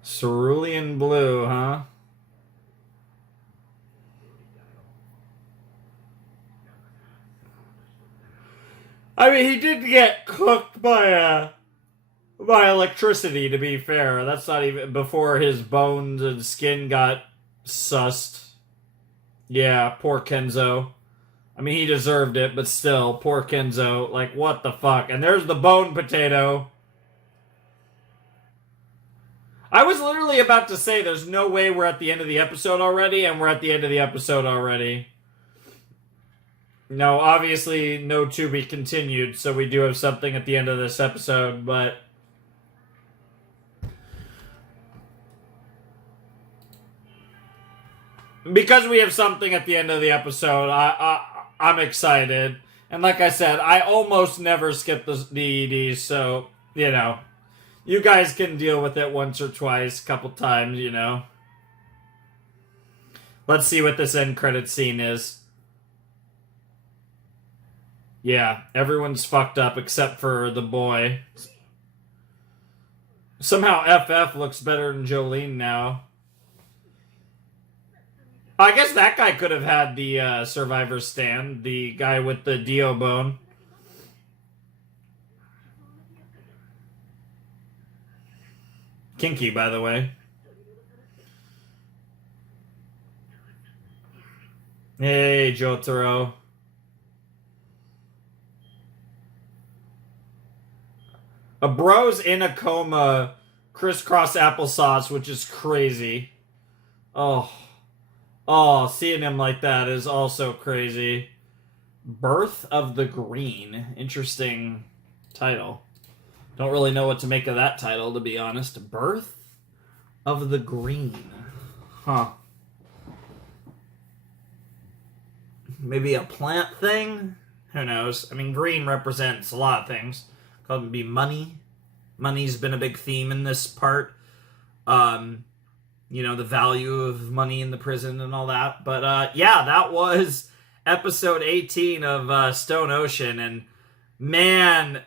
Cerulean blue, huh? I mean, he did get cooked by electricity, to be fair. That's not even before his bones and skin got sussed. Yeah, poor Kenzo. I mean, he deserved it, but still, poor Kenzo. Like, what the fuck? And there's the bone potato. I was literally about to say there's no way we're at the end of the episode already, and we're at the end of the episode already. No, obviously, no to be continued, so we do have something at the end of this episode, but... Because we have something at the end of the episode, I'm excited. And like I said, I almost never skip the EDs, so, you know. You guys can deal with it once or twice, a couple times, you know. Let's see what this end credit scene is. Yeah, everyone's fucked up except for the boy. Somehow FF looks better than Jolene now. I guess that guy could have had the survivor stand, the guy with the Dio bone. Kinky, by the way. Hey, Jotaro. A bro's in a coma, crisscross applesauce, which is crazy. Oh. Oh, seeing him like that is also crazy. Birth of the Green. Interesting title. Don't really know what to make of that title, to be honest. Birth of the Green. Huh. Maybe a plant thing? Who knows? I mean, green represents a lot of things. Could be money. Money's been a big theme in this part. You know, the value of money in the prison and all that. But, yeah, that was episode 18 of Stone Ocean. And, man,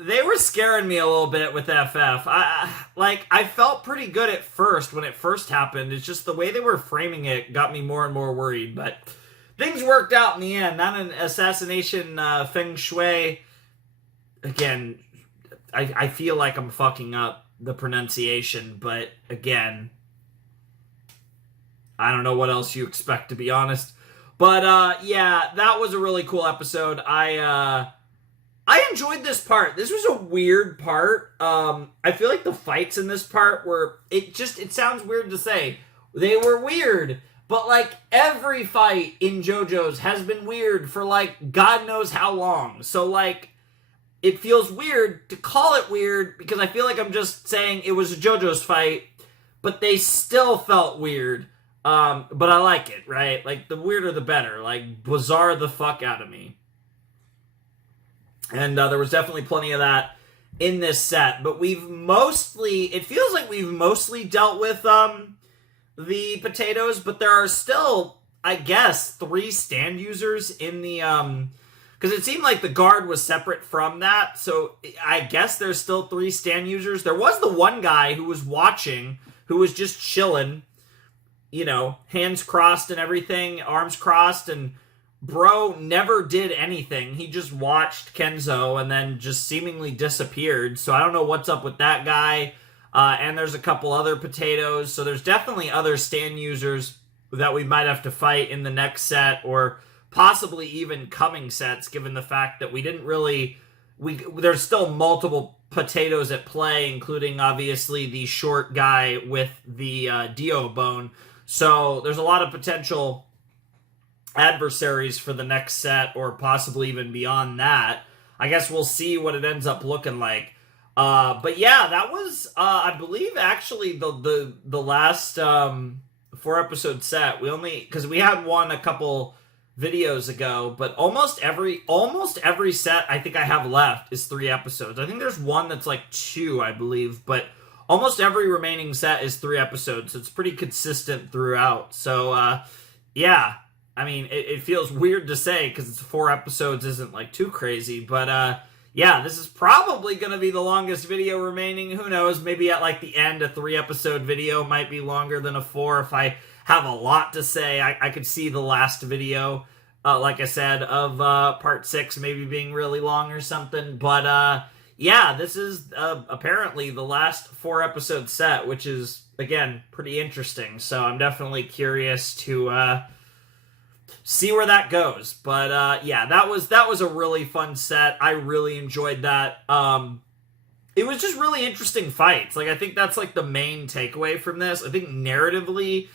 they were scaring me a little bit with FF. I felt pretty good at first when it first happened. It's just the way they were framing it got me more and more worried. But things worked out in the end. Not an assassination feng shui. Again, I feel like I'm fucking up the pronunciation. But, again, I don't know what else you expect, to be honest. But, yeah, that was a really cool episode. I enjoyed this part. This was a weird part. I feel like the fights in this part were... It sounds weird to say. They were weird. But, like, every fight in JoJo's has been weird for, like, God knows how long. So, like, it feels weird to call it weird because I feel like I'm just saying it was a JoJo's fight, but they still felt weird. But I like it, right? Like, the weirder the better. Like, bizarre the fuck out of me. And there was definitely plenty of that in this set. But it feels like we've mostly dealt with the potatoes, but there are still, I guess, 3 stand users in the... Because it seemed like the guard was separate from that, so I guess there's still 3 stand users. There was the one guy who was watching, who was just chilling, you know, hands crossed and everything, arms crossed, and bro never did anything. He just watched Kenzo and then just seemingly disappeared. So I don't know what's up with that guy. And there's a couple other potatoes. So there's definitely other stand users that we might have to fight in the next set or possibly even coming sets, given the fact that we didn't really... There's still multiple potatoes at play, including obviously the short guy with the Dio bone. So there's a lot of potential adversaries for the next set, or possibly even beyond that. I guess we'll see what it ends up looking like. But yeah, that was, I believe, actually the last 4-episode set. Because we had one a couple videos ago, but almost every set I think I have left is 3 episodes. I think there's one that's like 2, I believe, but almost every remaining set is 3 episodes, so it's pretty consistent throughout. So, yeah, I mean, it feels weird to say because it's 4 episodes isn't like too crazy, but yeah, this is probably going to be the longest video remaining. Who knows? Maybe at like the end, a 3-episode video might be longer than a 4. If I have a lot to say, I could see the last video, like I said, of part 6 maybe being really long or something. But yeah, this is apparently the last 4-episode set, which is, again, pretty interesting. So I'm definitely curious to see where that goes. But yeah, that was a really fun set. I really enjoyed that. It was just really interesting fights. Like, I think that's like the main takeaway from this. I think narratively,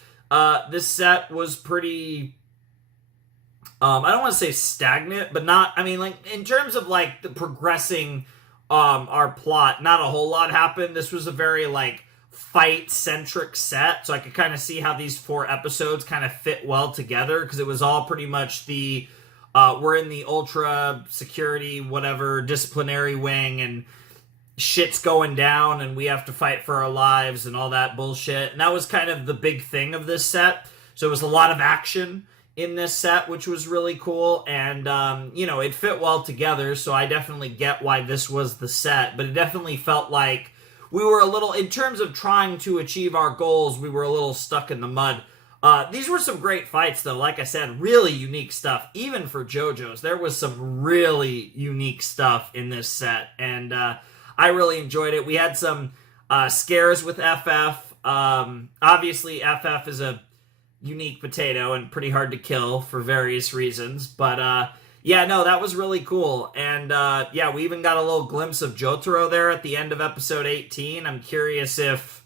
this set was pretty... I don't want to say stagnant, but not... I mean, like, in terms of, like, the progressing our plot, not a whole lot happened. This was a very, like, fight-centric set, so I could kind of see how these 4 episodes kind of fit well together, because it was all pretty much the... we're in the ultra security, whatever, disciplinary wing, and shit's going down, and we have to fight for our lives, and all that bullshit. And that was kind of the big thing of this set. So it was a lot of action in this set, which was really cool, and, you know, it fit well together, so I definitely get why this was the set, but it definitely felt like we were a little, in terms of trying to achieve our goals, we were a little stuck in the mud These were some great fights, though. Like I said, really unique stuff. Even for JoJo's, there was some really unique stuff in this set, and I really enjoyed it. We had some scares with FF. Obviously, FF is a unique potato and pretty hard to kill for various reasons, but yeah, no, that was really cool. And yeah, we even got a little glimpse of Jotaro there at the end of episode 18. I'm curious if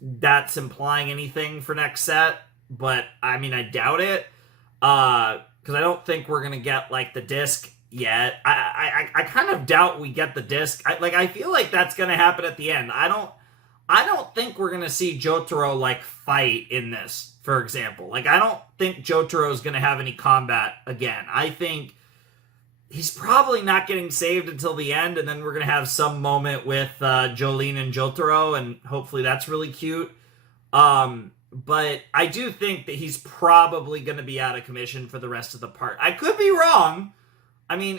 that's implying anything for next set, but I mean, I doubt it, because I don't think we're gonna get like the disc yet. I kind of doubt we get the disc. I feel like that's gonna happen at the end. I don't think we're gonna see Jotaro like fight in this, for example. Like, I don't think Jotaro is gonna have any combat again. I think he's probably not getting saved until the end, and then we're gonna have some moment with Jolene and Jotaro, and hopefully that's really cute. But I do think that he's probably gonna be out of commission for the rest of the part. I could be wrong. I mean,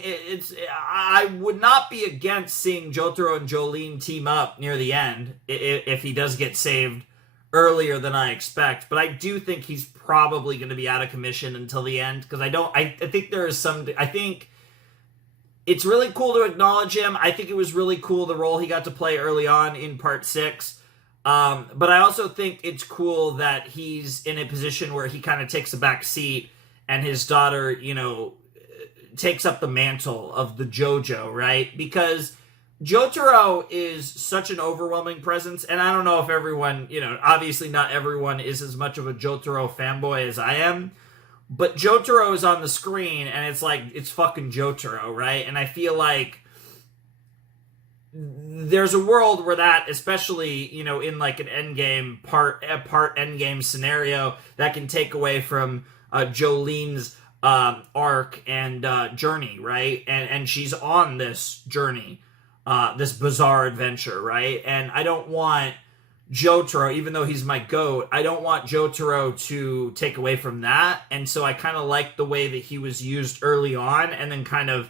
I would not be against seeing Jotaro and Jolene team up near the end if he does get saved earlier than I expect. But I do think he's probably going to be out of commission until the end, because I think there is some. I think it's really cool to acknowledge him. I think it was really cool the role he got to play early on in Part 6. But I also think it's cool that he's in a position where he kind of takes a back seat, and his daughter, takes up the mantle of the JoJo, right? Because Jotaro is such an overwhelming presence, and I don't know if everyone, obviously not everyone is as much of a Jotaro fanboy as I am, but Jotaro is on the screen, and it's like, it's fucking Jotaro, right? And I feel like there's a world where that, especially, in like an endgame endgame scenario, that can take away from Jolene's arc and journey, right? And she's on this journey, this bizarre adventure, right? And I don't want Jotaro, even though he's my GOAT, I don't want Jotaro to take away from that. And so I kind of like the way that he was used early on, and then kind of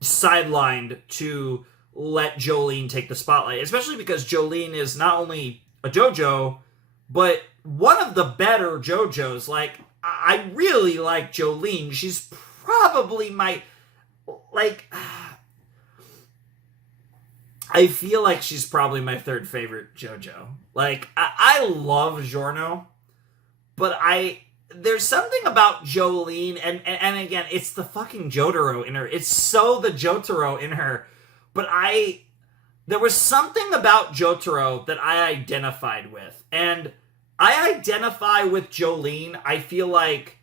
sidelined to let Jolene take the spotlight, especially because Jolene is not only a JoJo, but one of the better JoJo's. Like, I really like Jolene. She's probably my, I feel like she's probably my third favorite JoJo. Like, I love Giorno, but there's something about Jolene, and again, it's the fucking Jotaro in her. It's so the Jotaro in her, but there was something about Jotaro that I identified with, and I identify with Jolene, I feel like,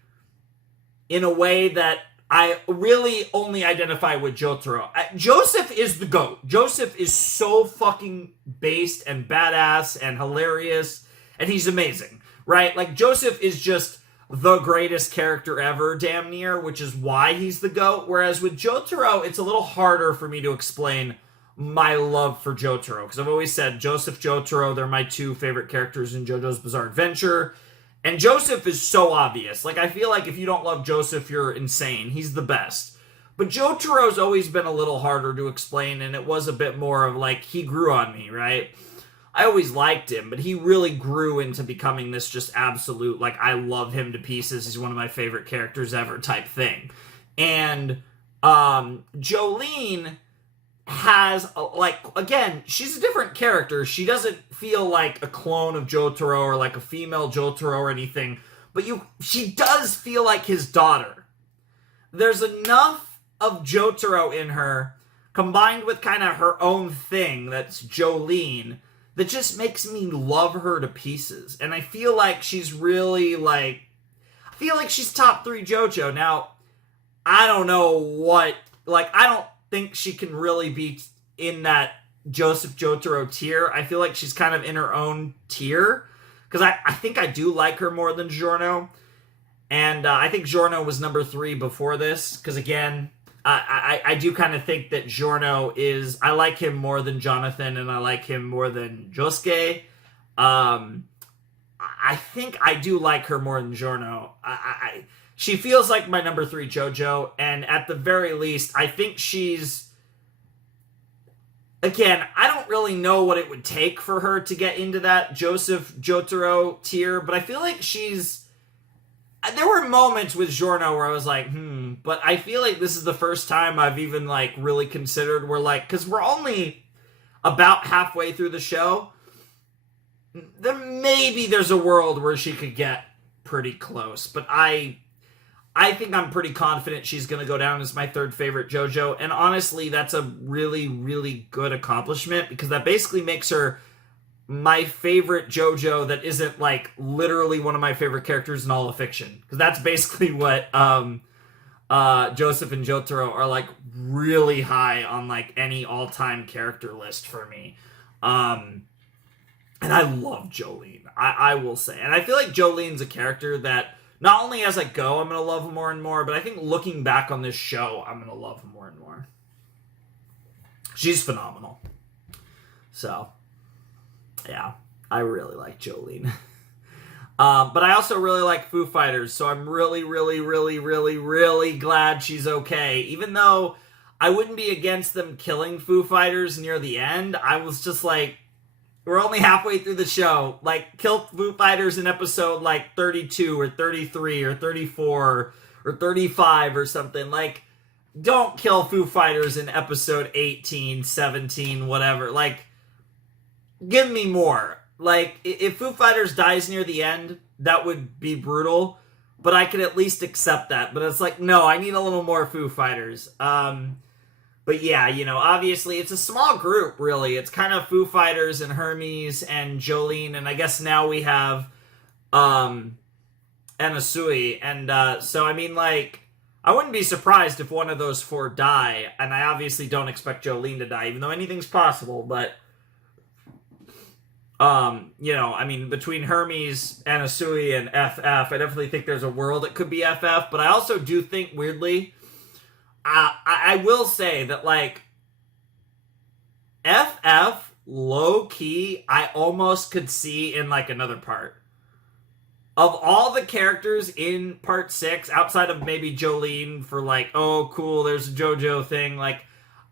in a way that I really only identify with Jotaro. Joseph is the GOAT. Joseph is so fucking based and badass and hilarious, and he's amazing, right? Like, Joseph is just the greatest character ever, damn near, which is why he's the GOAT. Whereas with Jotaro, it's a little harder for me to explain my love for Jotaro, because I've always said Joseph, Jotaro, they're my two favorite characters in JoJo's Bizarre Adventure, and Joseph is so obvious. Like, I feel like if you don't love Joseph, you're insane. He's the best. But Jotaro's always been a little harder to explain, and it was a bit more of like, he grew on me, right? I always liked him, but he really grew into becoming this just absolute, like, I love him to pieces, he's one of my favorite characters ever type thing. And Jolene has, again, she's a different character. She doesn't feel like a clone of Jotaro or like a female Jotaro or anything, but she does feel like his daughter. There's enough of Jotaro in her, combined with kind of her own thing that's Jolene, that just makes me love her to pieces. And I feel like she's really, I feel like she's top 3 JoJo. Now, I don't know what, I don't think she can really be in that Joseph Jotaro tier. I feel like she's kind of in her own tier, because I think I do like her more than Giorno, and I think Giorno was number 3 before this, because again, I do kind of think that Giorno I like him more than Jonathan, and I like him more than Josuke. I think I do like her more than Giorno. She feels like my number 3 JoJo, and at the very least, I think she's again, I don't really know what it would take for her to get into that Joseph Jotaro tier, but I feel like there were moments with Giorno where I was like, but I feel like this is the first time I've even, like, really considered, because we're only about halfway through the show. Maybe there's a world where she could get pretty close, but I think I'm pretty confident she's going to go down as my third favorite JoJo, and honestly, that's a really, really good accomplishment, because that basically makes her my favorite JoJo that isn't, like, literally one of my favorite characters in all of fiction, because that's basically what Joseph and Jotaro are, like, really high on, like, any all-time character list for me. And I love Jolene, I will say, and I feel like Jolene's a character that not only as I go, I'm going to love more and more, but I think looking back on this show, I'm going to love more and more. She's phenomenal. So, yeah, I really like Jolene. But I also really like Foo Fighters, so I'm really, really, really, really, really glad she's okay. Even though I wouldn't be against them killing Foo Fighters near the end, I was just like, we're only halfway through the show. Like, kill Foo Fighters in episode, like, 32 or 33 or 34 or 35 or something. Like, don't kill Foo Fighters in episode 18, 17, whatever. Like, give me more. Like, if Foo Fighters dies near the end, that would be brutal. But I could at least accept that. But it's like, no, I need a little more Foo Fighters. But yeah, you know, obviously it's a small group, really. It's kind of Foo Fighters and Hermes and Jolene, and I guess now we have Anasui. And so, I mean, like, I wouldn't be surprised if one of those four die, and I obviously don't expect Jolene to die, even though anything's possible, but you know, I mean, between Hermes, Anasui, and FF, I definitely think there's a world it could be FF, but I also do think, weirdly, I will say that, like, FF, low-key, I almost could see in, like, another part. Of all the characters in Part 6, outside of maybe Jolene for, like, oh, cool, there's a JoJo thing, like,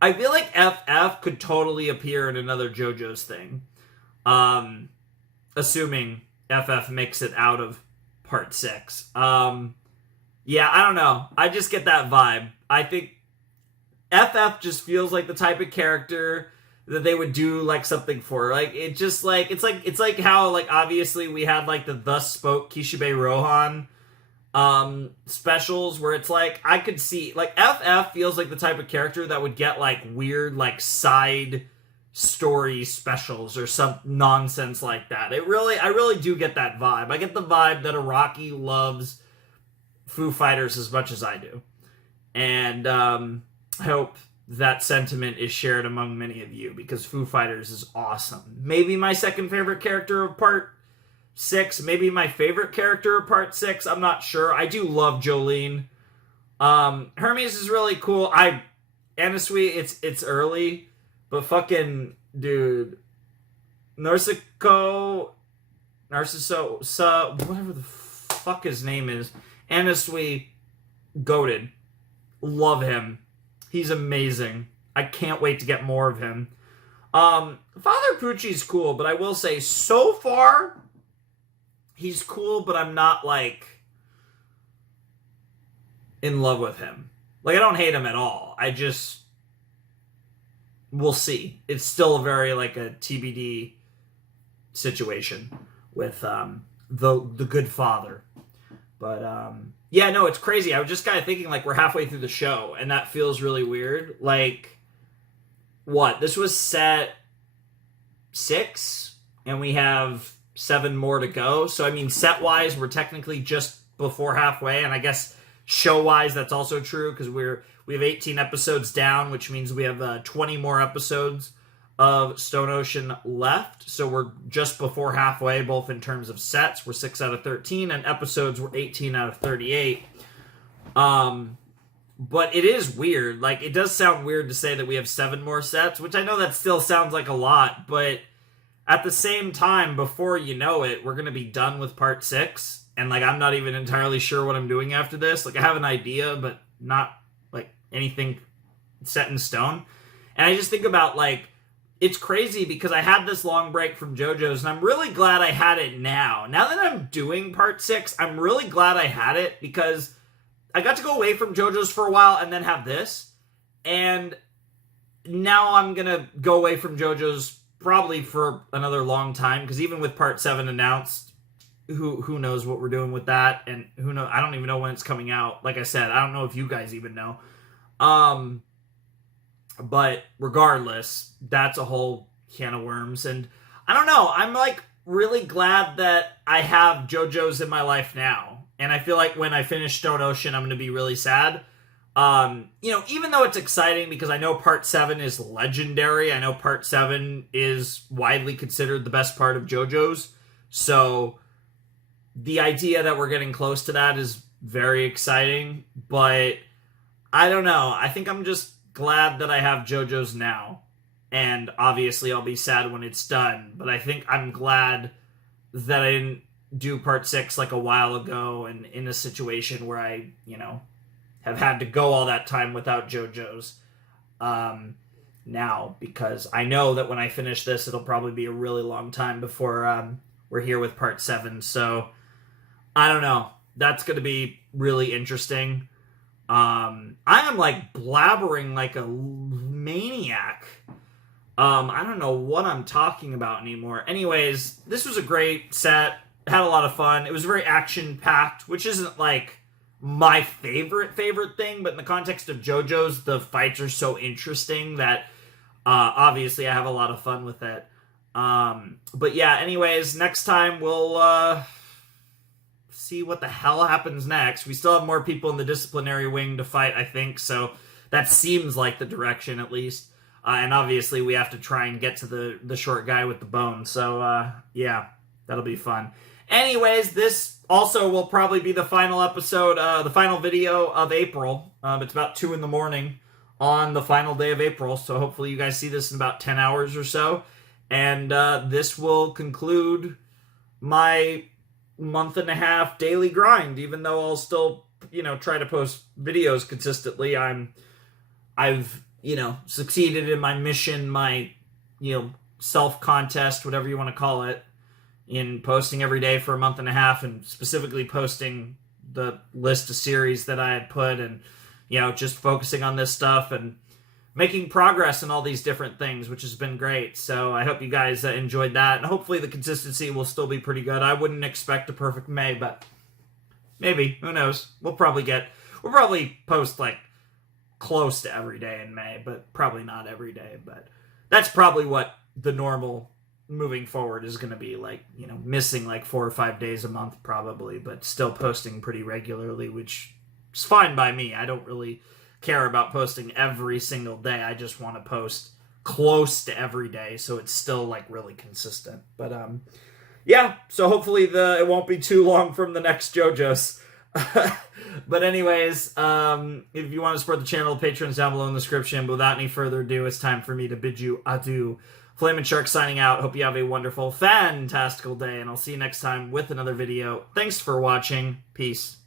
I feel like FF could totally appear in another JoJo's thing. Assuming FF makes it out of Part 6. Yeah, I don't know. I just get that vibe. I think FF just feels like the type of character that they would do, like, something for. Like, it just, like, it's like how, like, obviously we had, like, the Thus Spoke Kishibe Rohan specials, where it's like, I could see, like, FF feels like the type of character that would get, like, weird, like, side story specials or some nonsense like that. I really do get that vibe. I get the vibe that Araki loves Foo Fighters as much as I do. And I hope that sentiment is shared among many of you, because Foo Fighters is awesome. Maybe my second favorite character of Part 6. Maybe my favorite character of Part 6. I'm not sure. I do love Jolene. Hermes is really cool. Anasui, it's early, but fucking, dude, Narciso, whatever the fuck his name is, Anasui, goated. Love him. He's amazing. I can't wait to get more of him. Father Pucci's cool, but I will say, so far, he's cool, but I'm not, like, in love with him. Like, I don't hate him at all. I just, we'll see. It's still a very, like, a TBD situation with the good father. But, yeah, no, it's crazy. I was just kind of thinking, like, we're halfway through the show, and that feels really weird. Like, what? This was set 6, and we have 7 more to go. So, I mean, set-wise, we're technically just before halfway, and I guess show-wise, that's also true, because we have 18 episodes down, which means we have 20 more episodes of Stone Ocean left. So we're just before halfway, both in terms of sets. We're 6 out of 13, and episodes were 18 out of 38. But it is weird. Like, it does sound weird to say that we have 7 more sets, which I know that still sounds like a lot, but at the same time, before you know it, we're going to be done with Part 6, and, like, I'm not even entirely sure what I'm doing after this. Like, I have an idea, but not, like, anything set in stone. And I just think about, like, it's crazy because I had this long break from JoJo's, and I'm really glad I had it now. Now that I'm doing part 6, I'm really glad I had it because I got to go away from JoJo's for a while and then have this. And now I'm going to go away from JoJo's probably for another long time, because even with part 7 announced, who knows what we're doing with that, and who knows, I don't even know when it's coming out. Like I said, I don't know if you guys even know. But regardless, that's a whole can of worms. And I don't know, I'm like really glad that I have JoJo's in my life now. And I feel like when I finish Stone Ocean, I'm going to be really sad. Even though it's exciting because I know part 7 is legendary. I know part 7 is widely considered the best part of JoJo's. So the idea that we're getting close to that is very exciting. But I don't know. I think I'm just glad that I have JoJo's now. And obviously I'll be sad when it's done. But I think I'm glad that I didn't do part 6 like a while ago and in a situation where I, have had to go all that time without JoJo's now, because I know that when I finish this, it'll probably be a really long time before we're here with part 7. So I don't know. That's going to be really interesting. I am like blabbering like a maniac. I don't know what I'm talking about anymore. Anyways, this was a great set. Had a lot of fun. It was very action-packed, which isn't like my favorite thing, but in the context of JoJo's, the fights are so interesting that obviously I have a lot of fun with it. But yeah, anyways, next time we'll see what the hell happens next. We still have more people in the disciplinary wing to fight, I think, so that seems like the direction at least. And obviously we have to try and get to the short guy with the bone, so yeah, that'll be fun. Anyways, this also will probably be the final episode, the final video of April. It's about 2 in the morning on the final day of April, so hopefully you guys see this in about 10 hours or so. And this will conclude my month-and-a-half daily grind, even though I'll still, try to post videos consistently. I've succeeded in my mission, my, self-contest, whatever you want to call it, in posting every day for a month and a half, and specifically posting the list of series that I had put, and just focusing on this stuff and making progress in all these different things, which has been great. So I hope you guys enjoyed that, and hopefully the consistency will still be pretty good. I wouldn't expect a perfect May, but maybe, who knows. We'll probably post like close to every day in May, but probably not every day. But that's probably what the normal moving forward is going to be like, missing like 4 or 5 days a month probably, but still posting pretty regularly, which is fine by me. I don't really care about posting every single day. I just want to post close to every day, so it's still like really consistent. But yeah, so hopefully it won't be too long from the next JoJo's. But anyways, if you want to support the channel, the Patreon's down below in the description. But without any further ado, it's time for me to bid you adieu. Flamin' Shark signing out. Hope you have a wonderful, fantastical day, and I'll see you next time with another video. Thanks for watching. Peace.